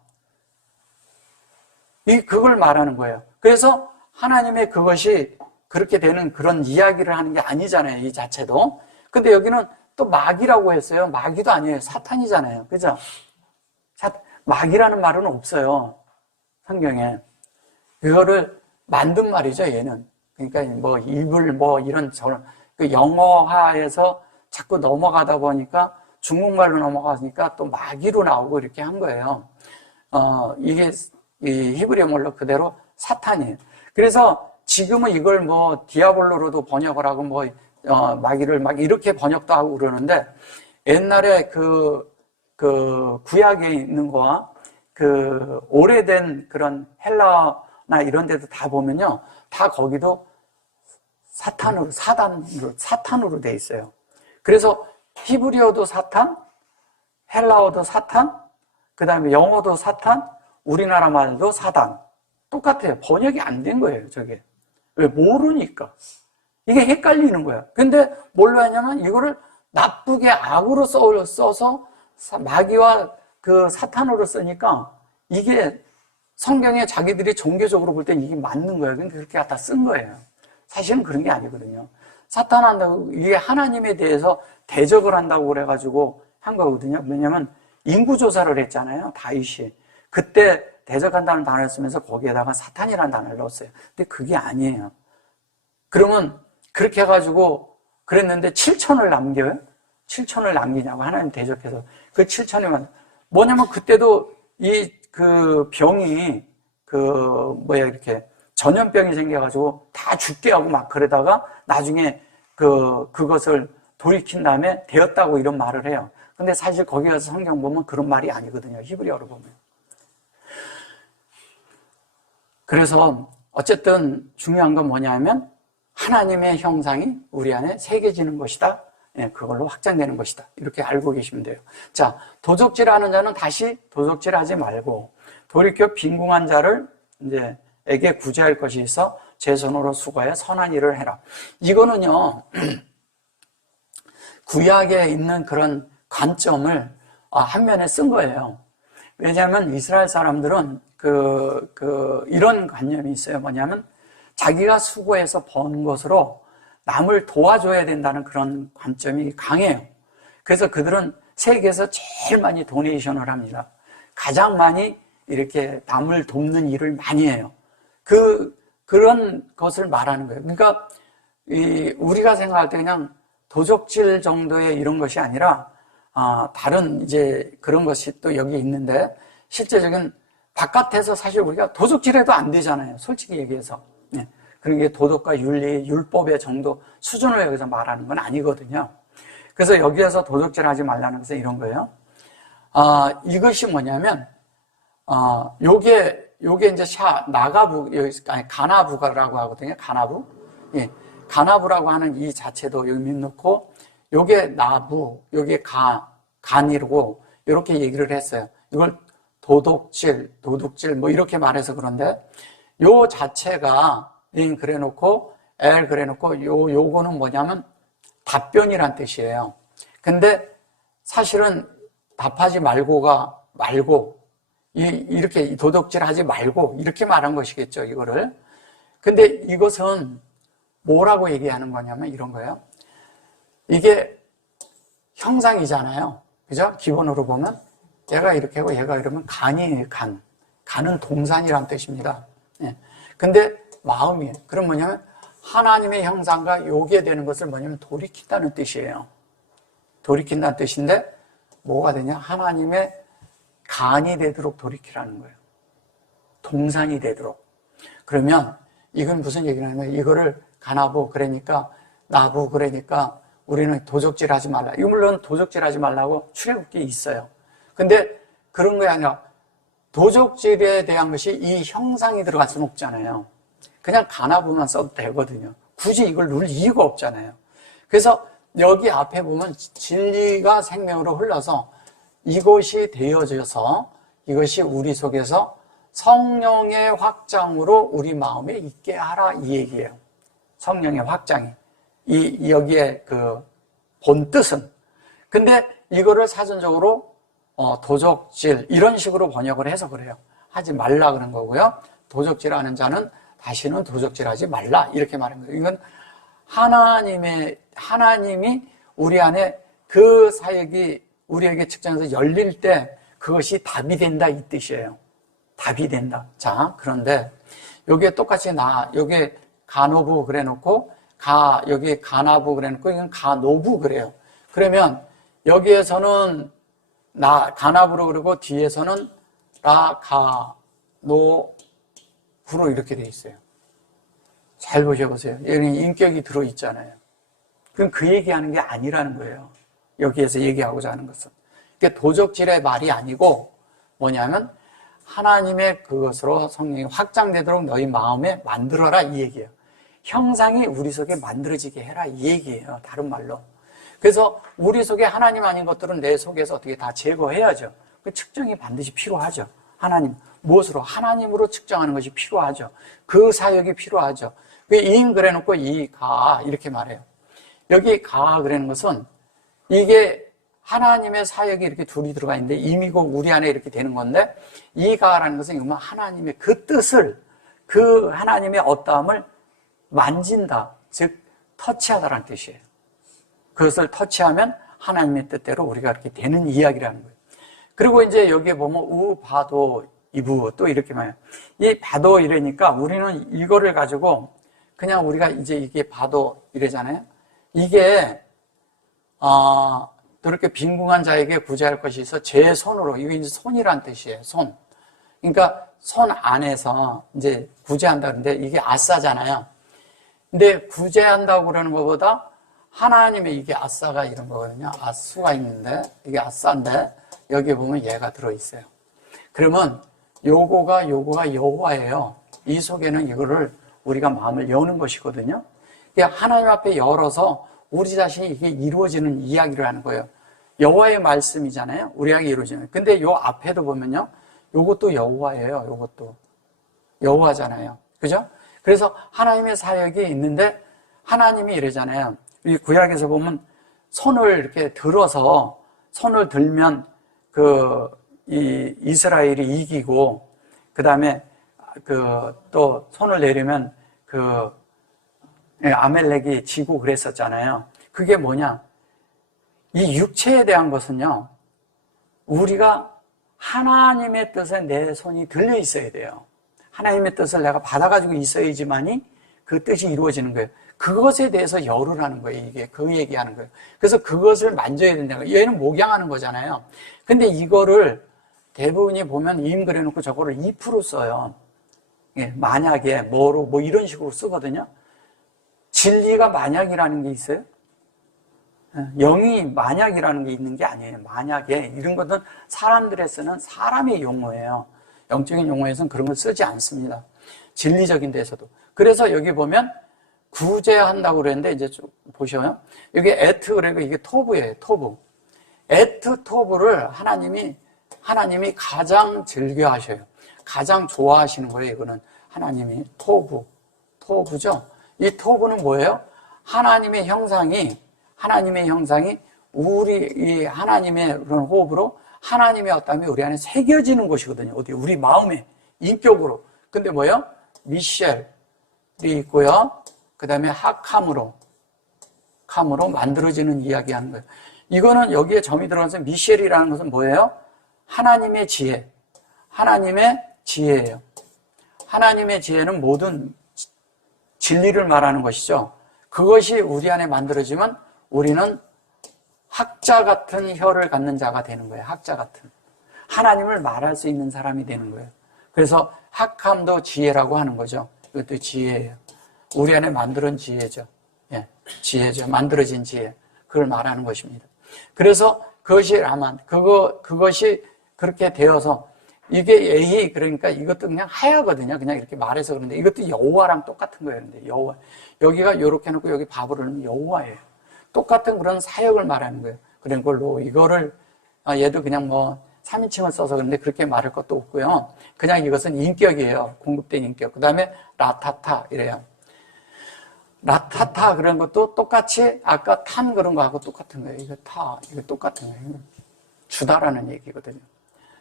그걸 말하는 거예요. 그래서 하나님의 그것이 그렇게 되는 그런 이야기를 하는 게 아니잖아요. 이 자체도. 근데 여기는 또 마귀라고 했어요. 마귀도 아니에요. 사탄이잖아요. 그죠? 마귀라는 말은 없어요. 성경에. 그거를 만든 말이죠, 얘는. 그러니까 이런 저런 영어화에서 자꾸 넘어가다 보니까 중국말로 넘어가니까 또 마귀로 나오고 이렇게 한 거예요. 이게 이 히브리어말로 그대로 사탄이에요. 그래서 지금은 이걸 디아볼로로도 번역을 하고 마귀를 막 이렇게 번역도 하고 그러는데 옛날에 그 구약에 있는 거와 그 오래된 그런 헬라나 이런 데도 다 보면요. 다 거기도 사탄으로 돼 있어요. 그래서 히브리어도 사탄, 헬라어도 사탄, 그 다음에 영어도 사탄, 우리나라 말도 사단. 똑같아요. 번역이 안 된 거예요, 저게. 왜? 모르니까. 이게 헷갈리는 거야. 근데 뭘로 하냐면 이거를 나쁘게 악으로 써서 마귀와 그 사탄으로 쓰니까 이게 성경에 자기들이 종교적으로 볼 땐 이게 맞는 거예요. 근데 그렇게 갖다 쓴 거예요. 사실은 그런 게 아니거든요. 사탄한다고 이게 하나님에 대해서 대적을 한다고 그래가지고 한 거거든요. 왜냐면 인구조사를 했잖아요. 다윗이. 그때 대적한다는 단어를 쓰면서 거기에다가 사탄이라는 단어를 넣었어요. 근데 그게 아니에요. 그러면 그렇게 해가지고 그랬는데 7천을 남겨요? 7천을 남기냐고 하나님 대적해서 그 7천이면 뭐냐면 그때도 그 병이 이렇게 전염병이 생겨가지고 다 죽게 하고 막 그러다가 나중에 그것을 돌이킨 다음에 되었다고 이런 말을 해요. 근데 사실 거기 가서 성경 보면 그런 말이 아니거든요. 히브리어로 보면. 그래서 어쨌든 중요한 건 뭐냐면 하나님의 형상이 우리 안에 새겨지는 것이다. 예, 그걸로 확장되는 것이다. 이렇게 알고 계시면 돼요. 자, 도적질하는 자는 다시 도적질하지 말고 돌이켜 빈궁한 자를 에게 구제할 것이 있어 제 손으로 수고해 선한 일을 해라. 이거는요 구약에 있는 그런 관점을 한 면에 쓴 거예요. 왜냐하면 이스라엘 사람들은 이런 관념이 있어요. 뭐냐면 자기가 수고해서 번 것으로 남을 도와줘야 된다는 그런 관점이 강해요. 그래서 그들은 세계에서 제일 많이 도네이션을 합니다. 가장 많이 이렇게 남을 돕는 일을 많이 해요. 그런 것을 말하는 거예요. 그러니까 우리가 생각할 때 그냥 도적질 정도의 이런 것이 아니라 다른 이제 그런 것이 또 여기 있는데, 실제적인 바깥에서 사실 우리가 도적질해도 안 되잖아요. 솔직히 얘기해서. 네. 그런 게 도덕과 윤리, 율법의 정도 수준을 여기서 말하는 건 아니거든요. 그래서 여기에서 도적질 하지 말라는 것은 이런 거예요. 이것이 뭐냐면, 요게 이제 나가부, 가나부가라고 하거든요. 가나부. 예. 가나부라고 하는 이 자체도 여기 넣고, 요게 나부, 요게 간이고, 이렇게 얘기를 했어요. 이걸 도둑질 뭐 이렇게 말해서 그런데, 요 자체가 그래 놓고 그래 놓고 요거는 뭐냐면 답변이란 뜻이에요. 근데 사실은 답하지 말고가 말고 이렇게 도둑질 하지 말고 이렇게 말한 것이겠죠, 이거를. 근데 이것은 뭐라고 얘기하는 거냐면 이런 거예요. 이게 형상이잖아요. 그죠? 기본으로 보면 얘가 이렇게 하고 얘가 이러면 간이에요. 간은 동산이란 뜻입니다. 예. 근데 마음이에요. 그럼 뭐냐면 하나님의 형상과 요게 되는 것을 뭐냐면 돌이킨다는 뜻이에요. 돌이킨다는 뜻인데 뭐가 되냐? 하나님의 간이 되도록 돌이키라는 거예요. 동산이 되도록. 그러면 이건 무슨 얘기를 하냐면 이거를 가나부 그러니까 나부 그러니까 우리는 도적질 하지 말라. 이거 물론 도적질 하지 말라고 출애굽기에 있어요. 근데 그런 게 아니라 도적질에 대한 것이 이 형상이 들어갈 수는 없잖아요. 그냥 가나부만 써도 되거든요. 굳이 이걸 누를 이유가 없잖아요. 그래서 여기 앞에 보면 진리가 생명으로 흘러서 이것이 되어져서 이것이 우리 속에서 성령의 확장으로 우리 마음에 있게 하라 이 얘기예요. 성령의 확장이. 여기에 그 본 뜻은. 근데 이거를 사전적으로 도적질 이런 식으로 번역을 해서 그래요. 하지 말라 그런 거고요. 도적질하는 자는 다시는 도적질하지 말라 이렇게 말한 거예요. 이건 하나님이 우리 안에 그 사역이 우리에게 측정해서 열릴 때 그것이 답이 된다 이 뜻이에요. 답이 된다. 자, 그런데 여기에 똑같이 여기에 가노부 그래 놓고 여기에 가나부 그래 놓고 이건 가노부 그래요. 그러면 여기에서는 가나부로 그러고 뒤에서는 가노부로 이렇게 돼 있어요. 잘 보셔보세요. 여기 인격이 들어있잖아요. 그럼 그 얘기하는 게 아니라는 거예요. 여기에서 얘기하고자 하는 것은. 그러니까 도적질의 말이 아니고 뭐냐면 하나님의 그것으로 성령이 확장되도록 너희 마음에 만들어라 이 얘기예요. 형상이 우리 속에 만들어지게 해라 이 얘기예요. 다른 말로. 그래서 우리 속에 하나님 아닌 것들은 내 속에서 어떻게 다 제거해야죠. 그 측정이 반드시 필요하죠. 무엇으로? 하나님으로 측정하는 것이 필요하죠. 그 사역이 필요하죠. 인 그래 놓고 이렇게 말해요. 여기 그래는 것은 이게 하나님의 사역이 이렇게 둘이 들어가 있는데 임이고 우리 안에 이렇게 되는 건데 가라는 것은 하나님의 그 뜻을 그 하나님의 어떠함을 만진다. 즉 터치하다라는 뜻이에요. 그것을 터치하면 하나님의 뜻대로 우리가 이렇게 되는 이야기라는 거예요. 그리고 이제 여기에 보면 바도 이부 또 이렇게 말해요. 이 바도 이러니까 우리는 이거를 가지고 그냥 우리가 이제 이게 바도 이래잖아요. 이게 또 이렇게 빈궁한 자에게 구제할 것이 있어 제 손으로 이게 이제 손이란 뜻이에요. 손. 그러니까 손 안에서 이제 구제한다 그러는데 이게 아싸잖아요. 근데 구제한다고 그러는 것보다 하나님의 이게 아싸가 이런 거거든요. 아수가 있는데 이게 아싸인데 여기에 보면 얘가 들어있어요. 그러면 요거가 여호와예요. 이 속에는 이거를 우리가 마음을 여는 것이거든요. 하나님 앞에 열어서 우리 자신이 이게 이루어지는 이야기를 하는 거예요. 여호와의 말씀이잖아요. 우리에게 이루어지는. 근데 요 앞에도 보면요. 요것도 여호와예요. 요것도 여호와잖아요. 그죠? 그래서 하나님의 사역이 있는데 하나님이 이러잖아요. 이 구약에서 보면 손을 이렇게 들어서 손을 들면 이스라엘이 이기고 그다음에 또 손을 내리면 아멜렉이 지고 그랬었잖아요. 그게 뭐냐? 이 육체에 대한 것은요. 우리가 하나님의 뜻에 내 손이 들려 있어야 돼요. 하나님의 뜻을 내가 받아가지고 있어야지만이 그 뜻이 이루어지는 거예요. 그것에 대해서 열을 하는 거예요. 이게 그 얘기하는 거예요. 그래서 그것을 만져야 된다는 거예요. 얘는 목양하는 거잖아요. 근데 이거를 대부분이 보면 임 그려놓고 저거를 if로 써요. 예, 만약에 뭐로 뭐 이런 식으로 쓰거든요. 진리가 만약이라는 게 있어요? 영이 만약이라는 게 있는 게 아니에요. 만약에 이런 것은 사람들에 쓰는 사람의 용어예요. 영적인 용어에서는 그런 걸 쓰지 않습니다. 진리적인 데서도. 그래서 여기 보면 구제한다고 그랬는데 이제 좀 보셔요. 여기 에트 그래고 이게 토브예요. 토브. 에트 토브를 하나님이 가장 즐겨 하셔요. 가장 좋아하시는 거예요. 이거는 하나님이 토브죠. 이 토브는 뭐예요? 하나님의 형상이 우리 이 하나님의 그런 호흡으로 하나님의 어떠함이 우리 안에 새겨지는 것이거든요. 어디 우리 마음에 인격으로. 근데 뭐예요? 미셸이 있고요. 그 다음에 하캄으로 만들어지는 이야기하는 거예요. 이거는 여기에 점이 들어가서 미셸이라는 것은 뭐예요? 하나님의 지혜. 하나님의 지혜예요. 하나님의 지혜는 모든 진리를 말하는 것이죠. 그것이 우리 안에 만들어지면 우리는 학자 같은 혀를 갖는 자가 되는 거예요. 학자 같은. 하나님을 말할 수 있는 사람이 되는 거예요. 그래서 학함도 지혜라고 하는 거죠. 이것도 지혜예요. 우리 안에 만들어진 지혜죠. 예, 지혜죠. 만들어진 지혜. 그걸 말하는 것입니다. 그래서 그것이 라만, 그것이 그렇게 되어서 이게 에이, 그러니까 이것도 그냥 하야거든요. 그냥 이렇게 말해서 그런데 이것도 여호와랑 똑같은 거예요. 근데 여호와. 여기가 이렇게 해놓고 여기 밥을 넣으면 여호와예요. 똑같은 그런 사역을 말하는 거예요. 그런 걸로 이거를, 얘도 그냥 뭐 3인칭을 써서 그런데 그렇게 말할 것도 없고요. 그냥 이것은 인격이에요. 공급된 인격. 그 다음에 라타타 이래요. 라타타 그런 것도 똑같이 아까 탄 그런 거하고 똑같은 거예요. 이거 똑같은 거예요. 주다라는 얘기거든요.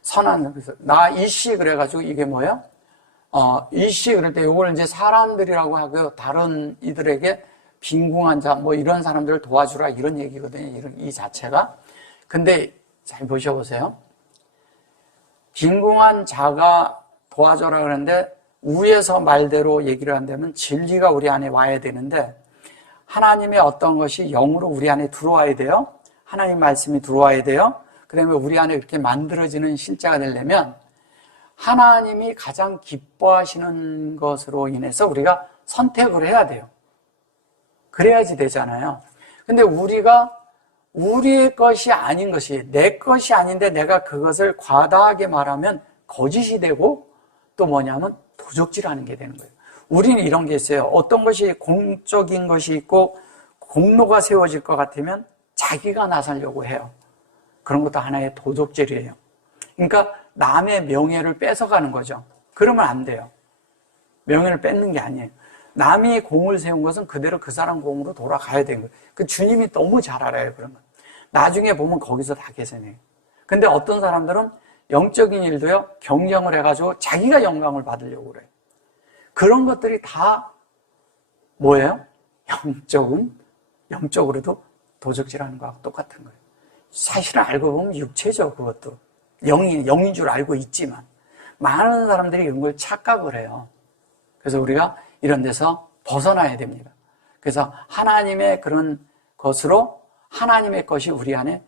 선한, 그래서 나 이씨 그래가지고 이게 뭐예요? 이씨 그럴 때 이걸 이제 사람들이라고 하고요. 다른 이들에게 빈궁한 자, 뭐 이런 사람들을 도와주라 이런 얘기거든요. 이 자체가. 근데 잘 보셔보세요. 빈궁한 자가 도와줘라 그러는데 위에서 말대로 얘기를 한다면 진리가 우리 안에 와야 되는데 하나님의 어떤 것이 영으로 우리 안에 들어와야 돼요. 하나님 말씀이 들어와야 돼요. 그 다음에 우리 안에 이렇게 만들어지는 실제가 되려면 하나님이 가장 기뻐하시는 것으로 인해서 우리가 선택을 해야 돼요. 그래야지 되잖아요. 근데 우리가 우리의 것이 아닌 것이 내 것이 아닌데 내가 그것을 과다하게 말하면 거짓이 되고 또 뭐냐면 도적질하는 게 되는 거예요. 우리는 이런 게 있어요. 어떤 것이 공적인 것이 있고 공로가 세워질 것 같으면 자기가 나서려고 해요. 그런 것도 하나의 도적질이에요. 그러니까 남의 명예를 뺏어가는 거죠. 그러면 안 돼요. 명예를 뺏는 게 아니에요. 남이 공을 세운 것은 그대로 그 사람 공으로 돌아가야 되는 거예요. 그 주님이 너무 잘 알아요, 그런 거. 나중에 보면 거기서 다 계산해요. 근데 어떤 사람들은 영적인 일도요, 경영을 해가지고 자기가 영광을 받으려고 그래요. 그런 것들이 다 뭐예요? 영적으로도 도적질하는 거하고 똑같은 거예요. 사실은 알고 보면 육체죠, 그것도. 영인 줄 알고 있지만. 많은 사람들이 이런 걸 착각을 해요. 그래서 우리가 이런 데서 벗어나야 됩니다. 그래서 하나님의 그런 것으로 하나님의 것이 우리 안에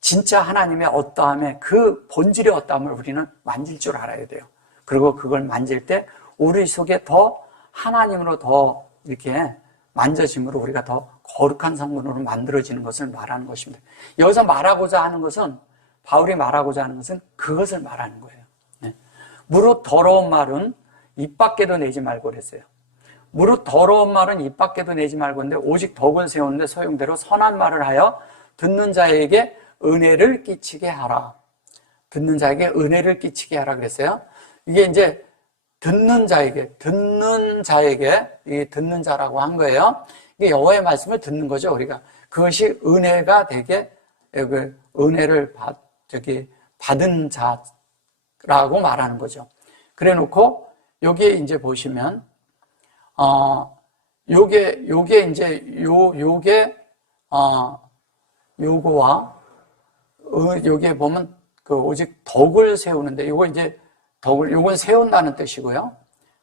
진짜 하나님의 어떠함의 그 본질의 어떠함을 우리는 만질 줄 알아야 돼요. 그리고 그걸 만질 때 우리 속에 더 하나님으로 더 이렇게 만져짐으로 우리가 더 거룩한 성분으로 만들어지는 것을 말하는 것입니다. 여기서 말하고자 하는 것은 바울이 말하고자 하는 것은 그것을 말하는 거예요. 무릇 더러운 말은 입 밖에도 내지 말고 그랬어요. 무릇 더러운 말은 입 밖에도 내지 말고 했는데 오직 덕을 세우는데 소용대로 선한 말을 하여 듣는 자에게 은혜를 끼치게 하라. 듣는 자에게 은혜를 끼치게 하라 그랬어요. 이게 이제 듣는 자에게 이 듣는 자라고 한 거예요. 이게 여호와의 말씀을 듣는 거죠, 우리가. 그것이 은혜가 되게 은혜를 받은 자라고 말하는 거죠. 그래 놓고 여기에 이제 보시면 요게 이제 요거와 여기에 보면 그 오직 덕을 세우는데, 요거 이제 요건 세운다는 뜻이고요.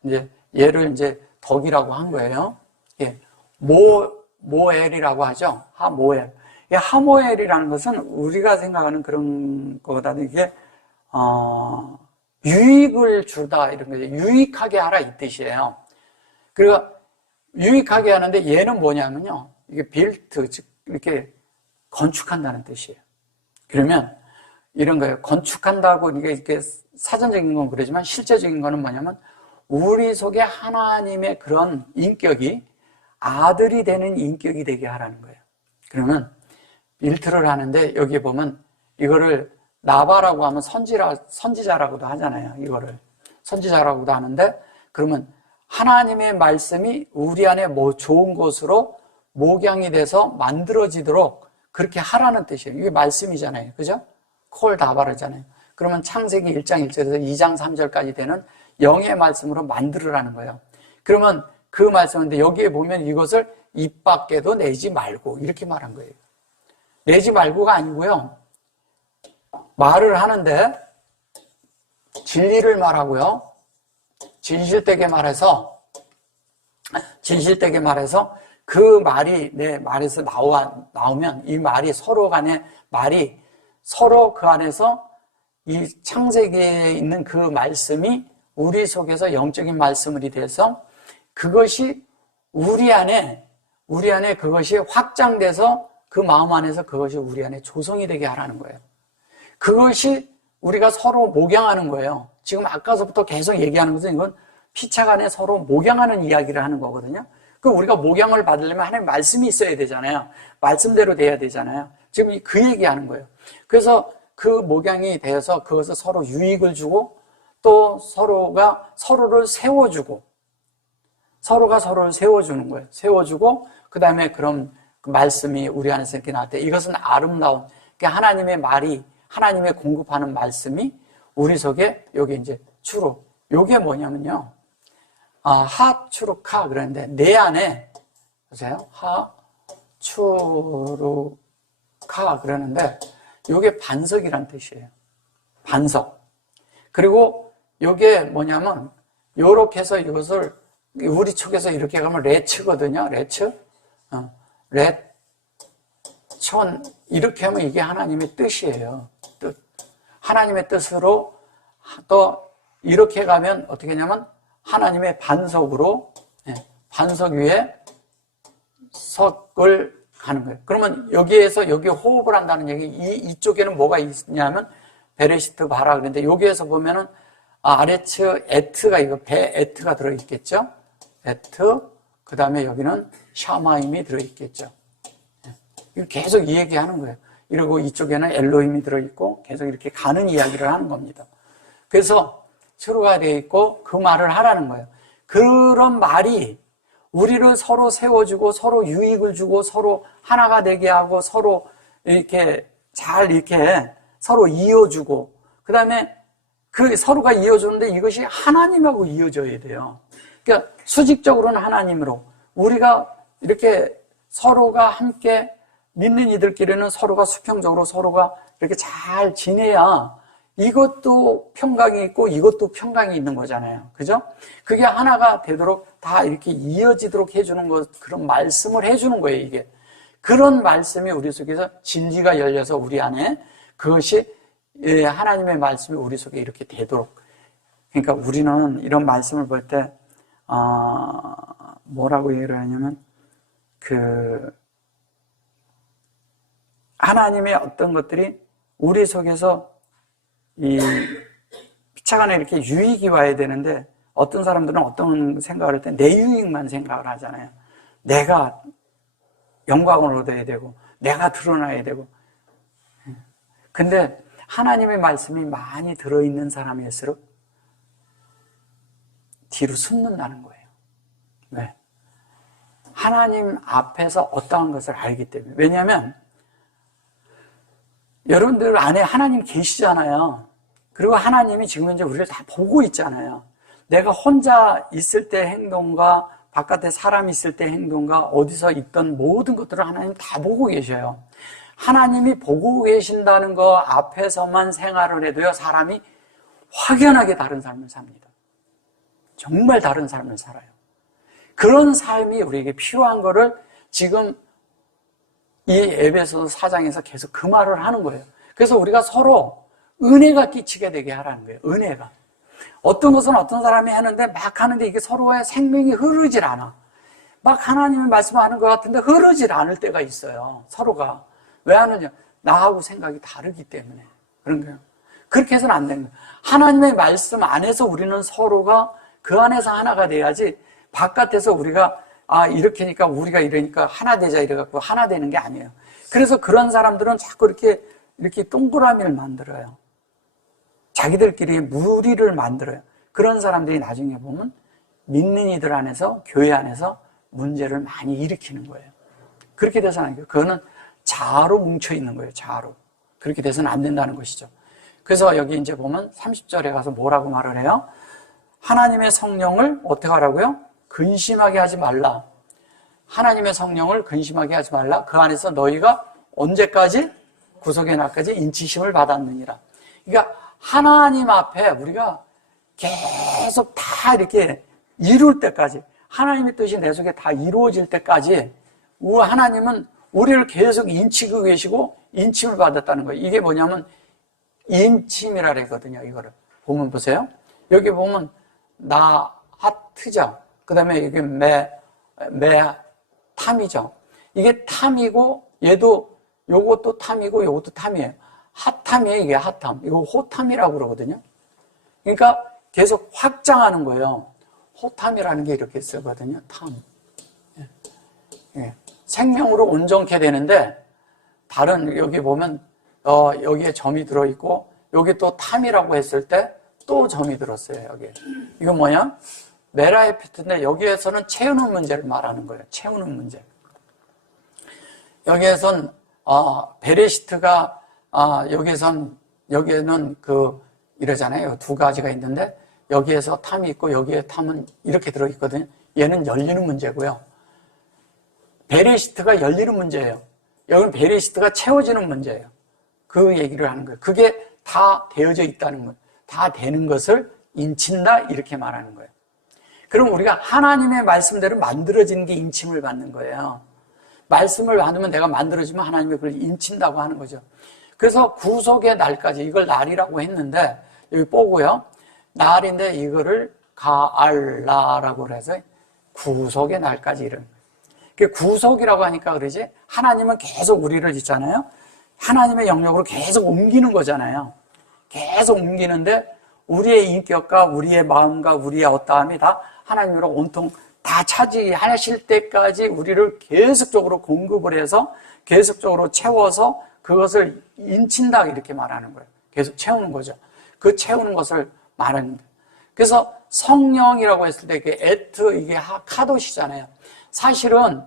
이제 얘를 이제 덕이라고 한 거예요. 예. 모엘이라고 하죠. 하모엘. 이 하모엘이라는 것은 우리가 생각하는 그런 거보다는 이게, 유익을 주다, 이런 거죠. 유익하게 하라, 이 뜻이에요. 그리고 유익하게 하는데 얘는 뭐냐면요. 이게 빌트, 즉, 이렇게 건축한다는 뜻이에요. 그러면 이런 거예요. 건축한다고 이게 이렇게 사전적인 건 그러지만 실제적인 거는 뭐냐면 우리 속에 하나님의 그런 인격이 아들이 되는 인격이 되게 하라는 거예요. 그러면 빌트를 하는데 여기 보면 이거를 나바라고 하면 선지자라고도 하잖아요. 이거를 선지자라고도 하는데 그러면 하나님의 말씀이 우리 안에 뭐 좋은 것으로 목양이 돼서 만들어지도록 그렇게 하라는 뜻이에요. 이게 말씀이잖아요. 그죠? 콜 다바르잖아요. 그러면 창세기 1장 1절에서 2장 3절까지 되는 영의 말씀으로 만들으라는 거예요. 그러면 그 말씀인데 여기에 보면 이것을 입 밖에도 내지 말고 이렇게 말한 거예요. 내지 말고가 아니고요. 말을 하는데 진리를 말하고요. 진실되게 말해서 그 말이 내 말에서 나오면 이 말이 서로 간의 말이 서로 그 안에서 이 창세기에 있는 그 말씀이 우리 속에서 영적인 말씀이 돼서 그것이 우리 안에 그것이 확장돼서 그 마음 안에서 그것이 우리 안에 조성이 되게 하라는 거예요. 그것이 우리가 서로 목양하는 거예요. 지금 아까서부터 계속 얘기하는 것은 이건 피차 간에 서로 목양하는 이야기를 하는 거거든요. 그 우리가 목양을 받으려면 하나님의 말씀이 있어야 되잖아요. 말씀대로 돼야 되잖아요. 지금 그 얘기하는 거예요. 그래서 그 목양이 되어서 그것을 서로 유익을 주고 또 서로가 서로를 세워주고 서로가 서로를 세워주는 거예요. 세워주고 그 다음에 그런 그 말씀이 우리 안에서 이렇게 나올 때 이것은 아름다운 하나님의 말이 하나님의 공급하는 말씀이 우리 속에 여기 이제 추루 요게 뭐냐면요. 하추루카 그러는데 내 안에 보세요. 하추루카 그러는데 요게 반석이란 뜻이에요. 반석. 그리고 요게 뭐냐면 요렇게 해서 이것을 우리 쪽에서 이렇게 가면 레츠거든요. 레츠. 레천 이렇게 하면 이게 하나님의 뜻이에요. 뜻. 하나님의 뜻으로 또 이렇게 가면 어떻게 하냐면 하나님의 반석으로 반석 위에 석을 가는 거예요. 그러면 여기에서 여기 호흡을 한다는 얘기 이쪽에는 뭐가 있냐면 베레시트 바라 그런데 여기에서 보면은 아레츠 에트가 이거 배 에트가 들어있겠죠. 에트 그 다음에 여기는 샤마임이 들어있겠죠. 이거 계속 이 얘기하는 거예요. 이러고 이쪽에는 엘로힘이 들어있고 계속 이렇게 가는 이야기를 하는 겁니다. 그래서 추루가 되어 있고 그 말을 하라는 거예요. 그런 말이 우리를 서로 세워주고 서로 유익을 주고 서로 하나가 되게 하고 서로 이렇게 잘 이렇게 서로 이어주고 그 다음에 그 서로가 이어주는데 이것이 하나님하고 이어져야 돼요. 그러니까 수직적으로는 하나님으로 우리가 이렇게 서로가 함께 믿는 이들끼리는 서로가 수평적으로 서로가 이렇게 잘 지내야 이것도 평강이 있고 이것도 평강이 있는 거잖아요. 그죠? 그게 하나가 되도록 다 이렇게 이어지도록 해주는 것, 그런 말씀을 해주는 거예요, 이게. 그런 말씀이 우리 속에서 진리가 열려서 우리 안에 그것이 하나님의 말씀이 우리 속에 이렇게 되도록. 그러니까 우리는 이런 말씀을 볼 때, 뭐라고 얘기를 하냐면, 하나님의 어떤 것들이 우리 속에서 이 피차간에 이렇게 유익이 와야 되는데 어떤 사람들은 어떤 생각을 할 때 내 유익만 생각을 하잖아요. 내가 영광을 얻어야 되고 내가 드러나야 되고 근데 하나님의 말씀이 많이 들어있는 사람일수록 뒤로 숨는다는 거예요. 왜? 하나님 앞에서 어떠한 것을 알기 때문에. 왜냐하면 여러분들 안에 하나님 계시잖아요. 그리고 하나님이 지금 현재 우리를 다 보고 있잖아요. 내가 혼자 있을 때 행동과 바깥에 사람이 있을 때 행동과 어디서 있던 모든 것들을 하나님 다 보고 계셔요. 하나님이 보고 계신다는 거 앞에서만 생활을 해도요, 사람이 확연하게 다른 삶을 삽니다. 정말 다른 삶을 살아요. 그런 삶이 우리에게 필요한 거를 지금 이 에베소서 4장에서 계속 그 말을 하는 거예요. 그래서 우리가 서로 은혜가 끼치게 되게 하라는 거예요. 은혜가. 어떤 것은 어떤 사람이 하는데 막 하는데 이게 서로의 생명이 흐르질 않아. 막 하나님의 말씀하는 것 같은데 흐르질 않을 때가 있어요. 서로가. 왜 하느냐? 나하고 생각이 다르기 때문에. 그런 거예요. 그렇게 해서는 안 되는 거예요. 하나님의 말씀 안에서 우리는 서로가 그 안에서 하나가 돼야지 바깥에서 우리가 이렇게니까 우리가 이러니까 하나 되자 이래갖고 하나 되는 게 아니에요. 그래서 그런 사람들은 자꾸 이렇게 동그라미를 만들어요. 자기들끼리 무리를 만들어요. 그런 사람들이 나중에 보면 믿는 이들 안에서, 교회 안에서 문제를 많이 일으키는 거예요. 그렇게 돼서는 안 돼요. 그거는 자아로 뭉쳐있는 거예요, 자아로. 그렇게 돼서는 안 된다는 것이죠. 그래서 여기 이제 보면 30절에 가서 뭐라고 말을 해요? 하나님의 성령을 어떻게 하라고요? 근심하게 하지 말라. 하나님의 성령을 근심하게 하지 말라. 그 안에서 너희가 언제까지? 구속의 날까지 인치심을 받았느니라. 그러니까 하나님 앞에 우리가 계속 다 이렇게 이룰 때까지, 하나님의 뜻이 내 속에 다 이루어질 때까지 하나님은 우리를 계속 인치고 계시고 인침을 받았다는 거예요. 이게 뭐냐면 인침이라 그러거든요. 이거를 보면 보세요. 여기 보면 나 하트죠. 그 다음에 이게 탐이죠. 이게 탐이고 얘도 요것도 탐이고 요것도 탐이에요. 핫탐이에요. 이게 핫탐. 이거 호탐이라고 그러거든요. 그러니까 계속 확장하는 거예요. 호탐이라는 게 이렇게 쓰거든요. 탐. 예. 생명으로 온전케 되는데 다른 여기 보면 여기에 점이 들어있고 여기 또 탐이라고 했을 때 또 점이 들었어요. 여기. 이거 뭐냐? 메라에피트인데 여기에서는 채우는 문제를 말하는 거예요. 채우는 문제. 여기에선 베레시트가 여기에는 이러잖아요. 두 가지가 있는데 여기에서 탐이 있고 여기에 탐은 이렇게 들어있거든요. 얘는 열리는 문제고요. 베레시트가 열리는 문제예요. 여기는 베레시트가 채워지는 문제예요. 그 얘기를 하는 거예요. 그게 다 되어져 있다는 거예요. 다 되는 것을 인친다 이렇게 말하는 거예요. 그럼 우리가 하나님의 말씀대로 만들어지는 게 인침을 받는 거예요. 말씀을 받으면 내가 만들어지면 하나님이 그걸 인친다고 하는 거죠. 그래서 구속의 날까지 이걸 날이라고 했는데 여기 보고요. 날인데 이거를 가알라라고 해서 구속의 날까지 이런 거예요. 구속이라고 하니까 그러지 하나님은 계속 우리를 있잖아요. 하나님의 영역으로 계속 옮기는 거잖아요. 계속 옮기는데 우리의 인격과 우리의 마음과 우리의 어떠함이 다 하나님으로 온통 다 차지하실 때까지 우리를 계속적으로 공급을 해서 계속적으로 채워서 그것을 인친다 이렇게 말하는 거예요. 계속 채우는 거죠. 그 채우는 것을 말하는 거예요. 그래서 성령이라고 했을 때 이게 카도시잖아요. 사실은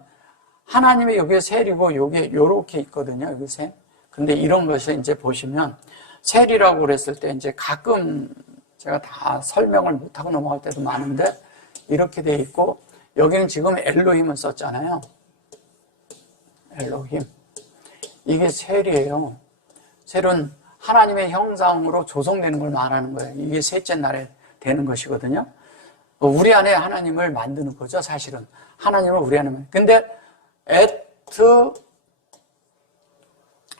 하나님의 여기에 셀이고 여기에 요렇게 있거든요. 여기 셀. 근데 이런 것을 이제 보시면 셀이라고 그랬을 때 이제 가끔 제가 다 설명을 못하고 넘어갈 때도 많은데 이렇게 돼 있고 여기는 지금 엘로힘을 썼잖아요. 엘로힘. 이게 셀이에요. 셀은 하나님의 형상으로 조성되는 걸 말하는 거예요. 이게 셋째 날에 되는 것이거든요. 우리 안에 하나님을 만드는 거죠, 사실은. 하나님을 우리 안에 만드는. 근데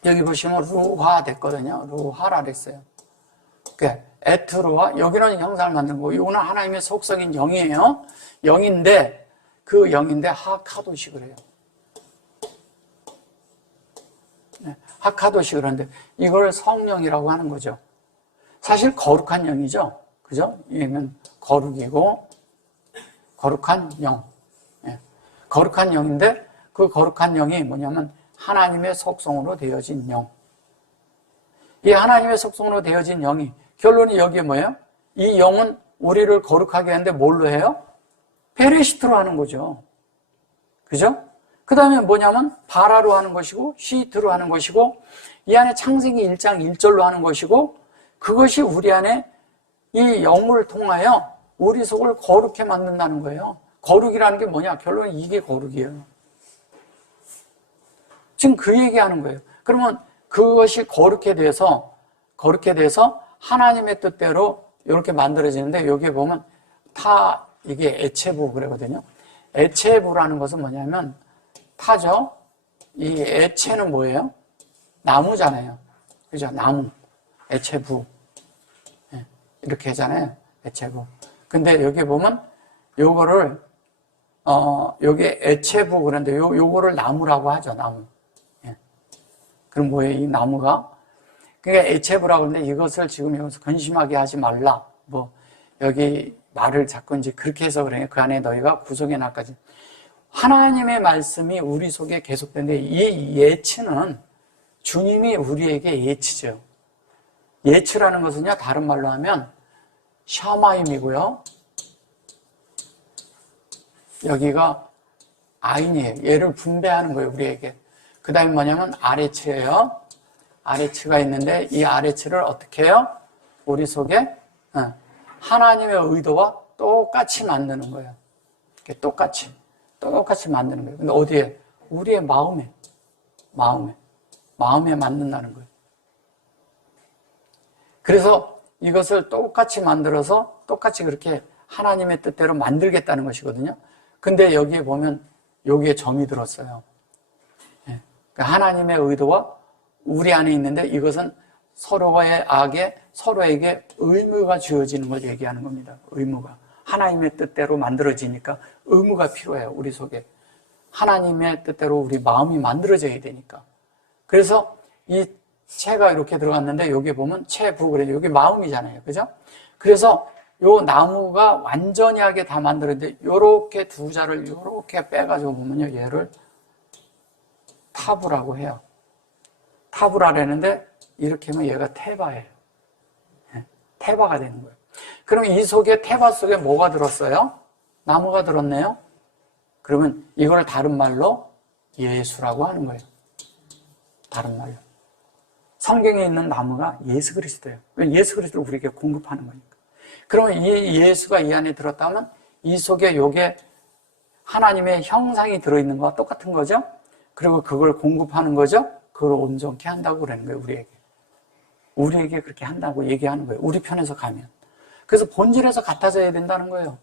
여기 보시면 루화 됐거든요. 루화라 그랬어요. 에트루화, 여기는 형상을 만든 거고, 이거는 하나님의 속성인 영이에요. 영인데, 그 영인데 하카도식을 해요. 네, 하카도식을 하는데, 이걸 성령이라고 하는 거죠. 사실 거룩한 영이죠. 그죠? 이는 거룩이고, 거룩한 영. 네. 거룩한 영인데, 그 거룩한 영이 뭐냐면, 하나님의 속성으로 되어진 영. 이 하나님의 속성으로 되어진 영이, 결론이 여기에 뭐예요? 이 영은 우리를 거룩하게 하는데 뭘로 해요? 베레시트로 하는 거죠. 그죠? 그 다음에 뭐냐면 바라로 하는 것이고 시트로 하는 것이고 이 안에 창세기 1장 1절로 하는 것이고 그것이 우리 안에 이 영을 통하여 우리 속을 거룩해 만든다는 거예요. 거룩이라는 게 뭐냐? 결론은 이게 거룩이에요. 지금 그 얘기하는 거예요. 그러면 그것이 거룩해 돼서 하나님의 뜻대로 이렇게 만들어지는데, 여기에 보면 타, 이게 애체부 그러거든요. 애체부라는 것은 뭐냐면 타죠. 이 애체는 뭐예요? 나무잖아요. 그죠? 나무. 애체부. 이렇게 하잖아요. 애체부. 근데 여기 보면 요거를 요게 애체부 그런데 요거를 나무라고 하죠. 나무. 그럼 뭐예요? 이 나무가? 그러니까 애체부라고 하는데 이것을 지금 여기서 근심하게 하지 말라. 뭐 여기 말을 자꾸 이제 그렇게 해서 그래. 그 안에 너희가 구속의 날까지. 하나님의 말씀이 우리 속에 계속되는데 이 예치는 주님이 우리에게 예치죠. 예치라는 것은요, 다른 말로 하면 샤마임이고요. 여기가 아인이에요. 얘를 분배하는 거예요, 우리에게. 그 다음에 뭐냐면 아레츠예요. 아레츠가 있는데 이 아레츠를 어떻게 해요? 우리 속에 하나님의 의도와 똑같이 만드는 거예요. 이렇게 똑같이 만드는 거예요. 근데 어디에? 우리의 마음에 만든다는 거예요. 그래서 이것을 똑같이 만들어서 똑같이 그렇게 하나님의 뜻대로 만들겠다는 것이거든요. 근데 여기에 보면 여기에 점이 들었어요. 그러니까 하나님의 의도와 우리 안에 있는데 이것은 서로의 악에 서로에게 의무가 주어지는 걸 얘기하는 겁니다. 의무가. 하나님의 뜻대로 만들어지니까 의무가 필요해요. 우리 속에. 하나님의 뜻대로 우리 마음이 만들어져야 되니까. 그래서 이 채가 이렇게 들어갔는데 여기 보면 채부 그래. 여기 마음이잖아요. 그죠? 그래서 요 나무가 완전히 하게 다 만들었는데 요렇게 두 자를 요렇게 빼가지고 보면요. 얘를 타부라고 해요. 타부라라는데 이렇게 하면 얘가 테바예요. 테바가 되는 거예요. 그러면 이 속에 테바 속에 뭐가 들었어요? 나무가 들었네요. 그러면 이걸 다른 말로 예수라고 하는 거예요. 다른 말로. 성경에 있는 나무가 예수 그리스도예요. 예수 그리스도를 우리에게 공급하는 거니까. 그러면 이 예수가 이 안에 들었다면 이 속에 요게 하나님의 형상이 들어있는 거와 똑같은 거죠. 그리고 그걸 공급하는 거죠. 그걸 온전케 한다고 그러는 거예요. 우리에게 그렇게 한다고 얘기하는 거예요. 우리 편에서 가면. 그래서 본질에서 같아져야 된다는 거예요.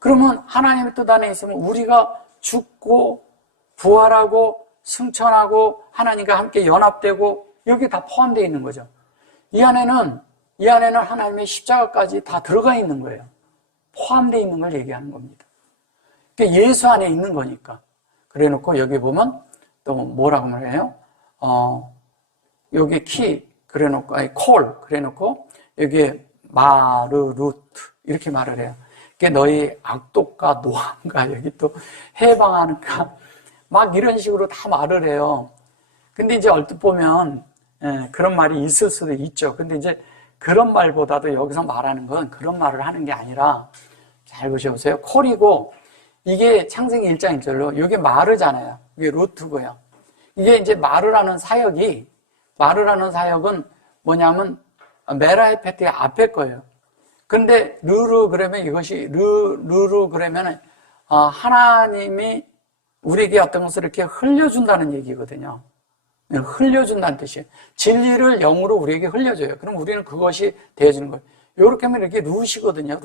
그러면 하나님의 뜻 안에 있으면 우리가 죽고 부활하고 승천하고 하나님과 함께 연합되고 여기 다 포함되어 있는 거죠. 이 안에는 하나님의 십자가까지 다 들어가 있는 거예요. 포함되어 있는 걸 얘기하는 겁니다. 그러니까 예수 안에 있는 거니까. 그래 놓고 여기 보면 또 뭐라고 말해요? 여기 키, 그래 놓고, 콜, 그래 놓고 여기에 마르루트 이렇게 말을 해요. 그게 너희 악독과 노함과 여기 또 해방하는가 막 이런 식으로 다 말을 해요. 근데 이제 얼핏 보면 그런 말이 있을 수도 있죠. 근데 이제 그런 말보다도 여기서 말하는 건 그런 말을 하는 게 아니라 잘 보셔보세요. 콜이고 이게 창세기 1장 1절로 이게 마르잖아요. 이게 루트고요. 이게 이제 마르라는 사역은 뭐냐면 메라헤페트의 앞에 거예요. 근데 르르 그러면 이것이 르르 그러면 하나님이 우리에게 어떤 것을 이렇게 흘려준다는 얘기거든요. 흘려준다는 뜻이에요. 진리를 영으로 우리에게 흘려줘요. 그럼 우리는 그것이 되어주는 거예요. 이렇게 하면 이렇게 룻이거든요.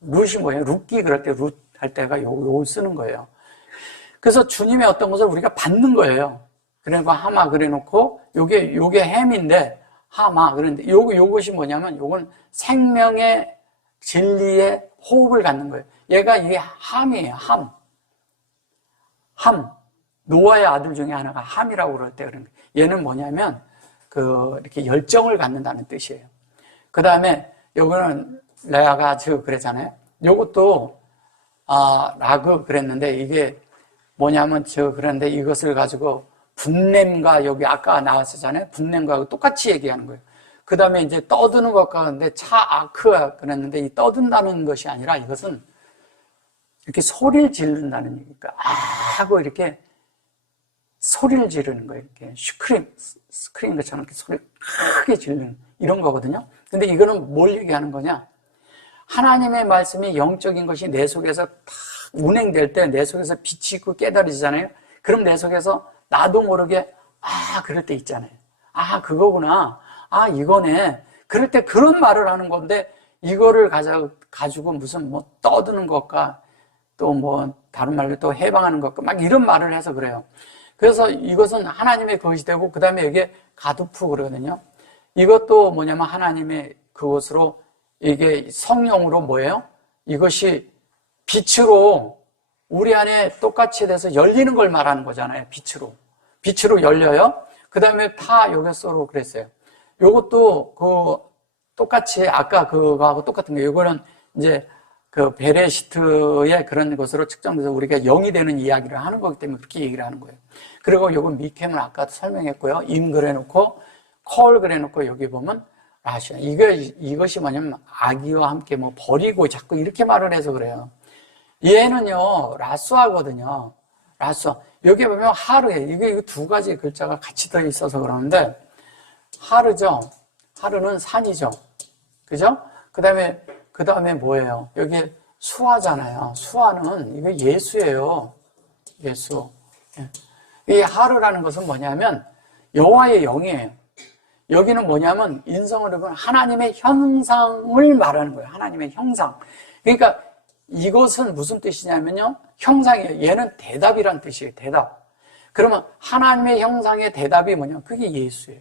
룻이 뭐예요? 룻기 그럴 때 룻 할 때가 요걸 쓰는 거예요. 그래서 주님의 어떤 것을 우리가 받는 거예요. 그러니까 하마 그래 놓고 요게 햄인데 하마 그런데 요것이 뭐냐면 요건 생명의 진리의 호흡을 갖는 거예요. 얘가 이게 함이에요. 함. 노아의 아들 중에 하나가 함이라고 그럴 때 그런 거예요. 얘는 뭐냐면 이렇게 열정을 갖는다는 뜻이에요. 그 다음에 요거는 레아가 그랬잖아요. 요것도 라그 그랬는데 이게 뭐냐면 그런데 이것을 가지고 분냄과 여기 아까 나왔었잖아요. 분냄과 똑같이 얘기하는 거예요. 그 다음에 이제 떠드는 것과 같은데 차아크가 그랬는데 이 떠든다는 것이 아니라 이것은 이렇게 소리를 지른다는 얘기니까 하고 이렇게 소리를 지르는 거예요. 이렇게 스크린 것처럼 이렇게 소리를 크게 지르는 이런 거거든요. 근데 이거는 뭘 얘기하는 거냐? 하나님의 말씀이 영적인 것이 내 속에서 다 운행될 때 내 속에서 빛이 있고 깨달아지잖아요. 그럼 내 속에서 나도 모르게 그럴 때 있잖아요. 그거구나. 이거네. 그럴 때 그런 말을 하는 건데, 이거를 가지고 무슨 뭐 떠드는 것과 또 뭐 다른 말로 또 해방하는 것과 막 이런 말을 해서 그래요. 그래서 이것은 하나님의 것이 되고, 그 다음에 여기에 가두프 그러거든요. 이것도 뭐냐면 하나님의 그것으로, 이게 성령으로 뭐예요? 이것이 빛으로 우리 안에 똑같이 돼서 열리는 걸 말하는 거잖아요. 빛으로 열려요. 그 다음에 여기서로 그랬어요. 요것도 똑같이 아까 그거하고 똑같은 거예요. 요거는 이제 그 베레시트의 그런 것으로 측정돼서 우리가 영이 되는 이야기를 하는 거기 때문에 그렇게 얘기를 하는 거예요. 그리고 요건 미켐을 아까도 설명했고요. 임 그래놓고 콜 그래놓고 여기 보면 라시아. 이것이 뭐냐면 아기와 함께 뭐 버리고 자꾸 이렇게 말을 해서 그래요. 얘는요 라수아거든요. 라수아. 여기 보면 하르에 이게 두 가지 글자가 같이 들어 있어서 그러는데 하르죠. 하르는 산이죠. 그죠? 그 다음에 뭐예요? 여기 수아잖아요. 수아는 이거 예수예요. 예수. 이 하르라는 것은 뭐냐면 여호와의 영이에요. 여기는 뭐냐면 인성을 보면 하나님의 형상을 말하는 거예요. 하나님의 형상. 그러니까 이것은 무슨 뜻이냐면요. 형상이에요. 얘는 대답이란 뜻이에요. 대답. 그러면 하나님의 형상의 대답이 뭐냐? 그게 예수예요.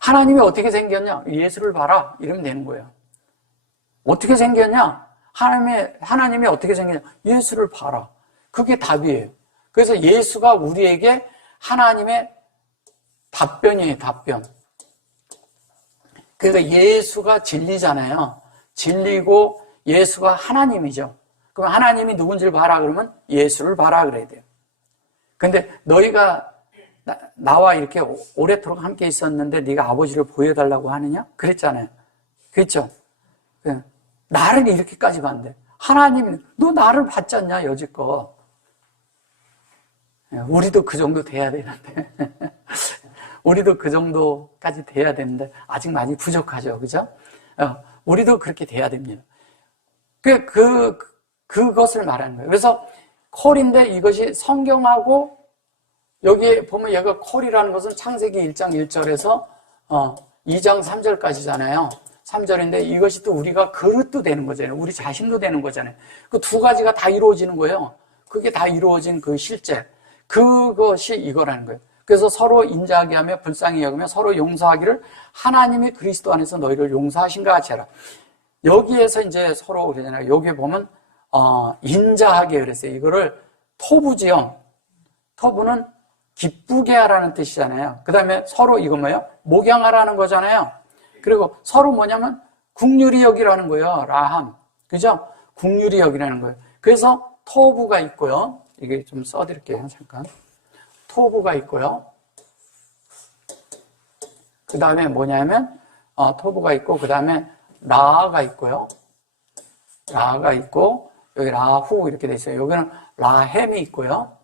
하나님이 어떻게 생겼냐? 예수를 봐라. 이러면 되는 거예요. 어떻게 생겼냐? 하나님이 어떻게 생겼냐? 예수를 봐라. 그게 답이에요. 그래서 예수가 우리에게 하나님의 답변이에요. 답변. 그러니까 예수가 진리잖아요. 진리고 예수가 하나님이죠. 그럼 하나님이 누군지를 봐라 그러면 예수를 봐라 그래야 돼요. 근데 너희가 나와 이렇게 오래도록 함께 있었는데 네가 아버지를 보여달라고 하느냐? 그랬잖아요. 그렇죠? 나를 이렇게까지 봤는데 하나님이 너 나를 봤지 않냐 여지껏. 우리도 그 정도 돼야 되는데 우리도 그 정도까지 돼야 되는데 아직 많이 부족하죠. 그죠? 우리도 그렇게 돼야 됩니다. 그것을 말하는 거예요. 그래서 콜인데 이것이 성경하고 여기 보면 얘가 콜이라는 것은 창세기 1장 1절에서 2장 3절까지잖아요. 3절인데 이것이 또 우리가 그릇도 되는 거잖아요. 우리 자신도 되는 거잖아요. 그 두 가지가 다 이루어지는 거예요. 그게 다 이루어진 그 실제. 그것이 이거라는 거예요. 그래서 서로 인자하게 하며 불쌍히 여기며 서로 용서하기를 하나님이 그리스도 안에서 너희를 용서하신 것 같이 해라. 여기에서 이제 서로 그러잖아요. 여기 보면 인자하게 그랬어요. 이거를 토부지요. 토부는 기쁘게 하라는 뜻이잖아요. 그 다음에 서로 이거 뭐예요? 목양하라는 거잖아요. 그리고 서로 뭐냐면 국률이 여기라는 거예요. 라함. 그죠? 국률이 여기라는 거예요. 그래서 토부가 있고요. 이게 좀 써드릴게요. 잠깐. 토부가 있고요. 그 다음에 뭐냐면 토부가 있고 그 다음에 라가 있고요. 라가 있고 여기 라후 이렇게 돼 있어요. 여기는 라햄이 있고요.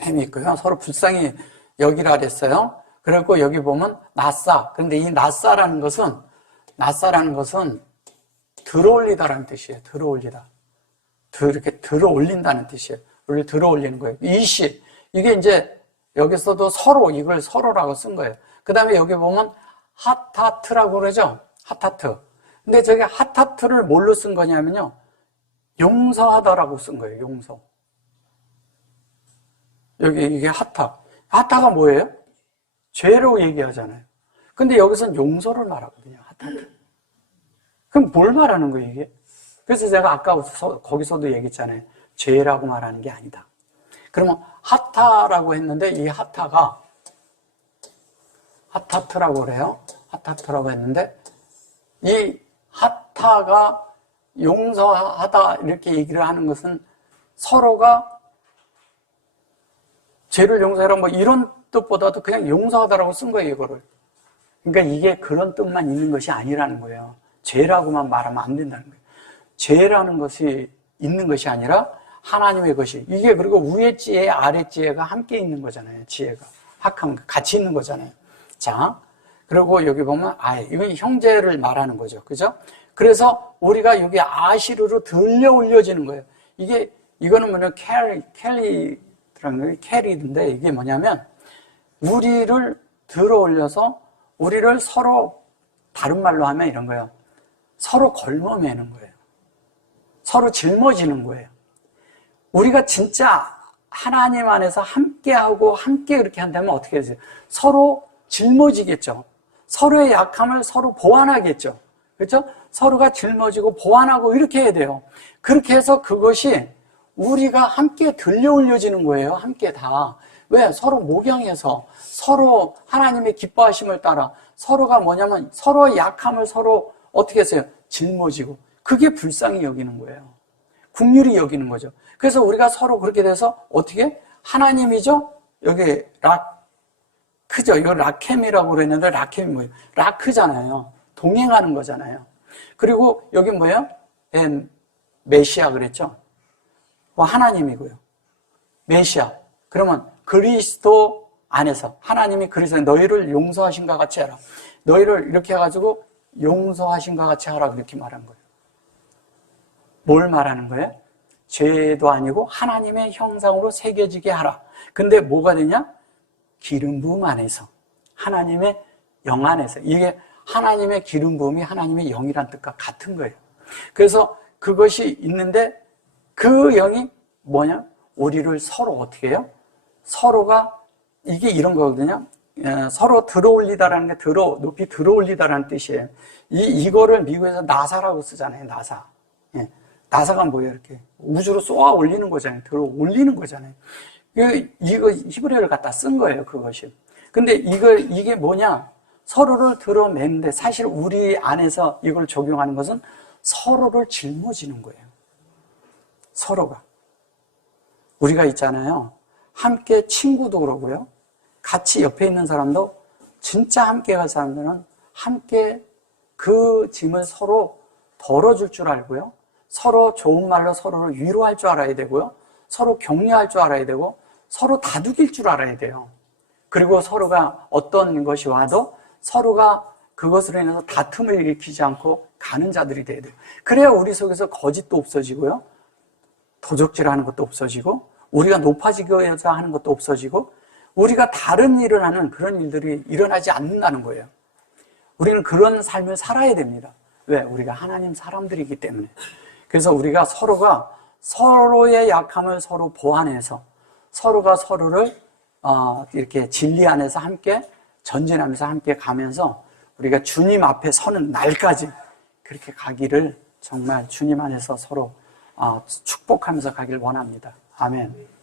햄이 있고요. 서로 불쌍히 여기라 그랬어요. 그리고 여기 보면 나싸. 그런데 이 나싸라는 것은 들어올리다라는 뜻이에요. 들어올리다. 이렇게 들어올린다는 뜻이에요. 우리 들어올리는 거예요. 이시. 이게 이제 여기서도 서로, 이걸 서로라고 쓴 거예요. 그 다음에 여기 보면 하타트라고 그러죠? 하타트. 근데 저기 하타트를 뭘로 쓴 거냐면요. 용서하다라고 쓴 거예요. 용서. 여기 이게 하타. 하타가 뭐예요? 죄로 얘기하잖아요. 근데 여기서는 용서를 말하거든요. 하타트. 그럼 뭘 말하는 거예요, 이게? 그래서 제가 아까 거기서도 얘기했잖아요. 죄라고 말하는 게 아니다. 그러면 하타라고 했는데 이 하타가 하타트라고 그래요. 하타트라고 했는데 이 하타가 용서하다 이렇게 얘기를 하는 것은 서로가 죄를 용서하라 뭐 이런 뜻보다도 그냥 용서하다라고 쓴 거예요, 이거를. 그러니까 이게 그런 뜻만 있는 것이 아니라는 거예요. 죄라고만 말하면 안 된다는 거예요. 죄라는 것이 있는 것이 아니라 하나님의 것이 이게 그리고 위의 지혜, 아래 지혜가 함께 있는 거잖아요. 지혜가 합한 같이 있는 거잖아요. 자, 그리고 여기 보면 이건 형제를 말하는 거죠, 그죠? 그래서 우리가 여기 아시르로 들려 올려지는 거예요. 이거는 뭐냐 캘리라고 그런 게 캐리인데 이게 뭐냐면 우리를 들어 올려서 우리를 서로 다른 말로 하면 이런 거예요. 서로 걸머매는 거예요. 서로 짊어지는 거예요. 우리가 진짜 하나님 안에서 함께하고 함께 그렇게 한다면 어떻게 되죠? 서로 짊어지겠죠. 서로의 약함을 서로 보완하겠죠. 그렇죠? 서로가 짊어지고 보완하고 이렇게 해야 돼요. 그렇게 해서 그것이 우리가 함께 들려 올려지는 거예요. 함께 다. 왜? 서로 목양해서 서로 하나님의 기뻐하심을 따라 서로가 뭐냐면 서로의 약함을 서로 어떻게 했어요? 짊어지고. 그게 불쌍히 여기는 거예요. 긍휼히 여기는 거죠. 그래서 우리가 서로 그렇게 돼서 어떻게? 하나님이죠? 여기 라크죠. 이거 라켐이라고 그랬는데 라켐이 뭐예요? 라크잖아요. 동행하는 거잖아요. 그리고 여기 뭐예요? 메시아 그랬죠? 하나님이고요. 메시아. 그러면 그리스도 안에서 하나님이 그리스도 너희를 용서하신 것 같이 하라. 너희를 이렇게 해가지고 용서하신 것 같이 하라 그렇게 말한 거예요. 뭘 말하는 거예요? 죄도 아니고 하나님의 형상으로 새겨지게 하라. 근데 뭐가 되냐? 기름 부음 안에서 하나님의 영 안에서 이게 하나님의 기름 부음이 하나님의 영이란 뜻과 같은 거예요. 그래서 그것이 있는데 그 영이 뭐냐? 우리를 서로 어떻게 해요? 서로가 이게 이런 거거든요. 서로 들어올리다라는 게 높이 들어올리다라는 뜻이에요. 이거를 미국에서 나사라고 쓰잖아요. 나사. 예. 나사가 뭐예요? 이렇게 우주로 쏘아 올리는 거잖아요. 들어 올리는 거잖아요. 이거 히브리어를 갖다 쓴 거예요. 그것이. 근데 이게 뭐냐? 서로를 들어매는데 사실 우리 안에서 이걸 적용하는 것은 서로를 짊어지는 거예요. 서로가. 우리가 있잖아요. 함께 친구도 그러고요. 같이 옆에 있는 사람도 진짜 함께 갈 사람들은 함께 그 짐을 서로 덜어줄 줄 알고요. 서로 좋은 말로 서로를 위로할 줄 알아야 되고요. 서로 격려할 줄 알아야 되고 서로 다독일 줄 알아야 돼요. 그리고 서로가 어떤 것이 와도 서로가 그것으로 인해서 다툼을 일으키지 않고 가는 자들이 돼야 돼요. 그래야 우리 속에서 거짓도 없어지고요. 도적질하는 것도 없어지고 우리가 높아지고자 하는 것도 없어지고 우리가 다른 일을 하는 그런 일들이 일어나지 않는다는 거예요. 우리는 그런 삶을 살아야 됩니다. 왜? 우리가 하나님 사람들이기 때문에. 그래서 우리가 서로가 서로의 약함을 서로 보완해서 서로가 서로를 이렇게 진리 안에서 함께 전진하면서 함께 가면서 우리가 주님 앞에 서는 날까지 그렇게 가기를 정말 주님 안에서 서로 축복하면서 가길 원합니다. 아멘.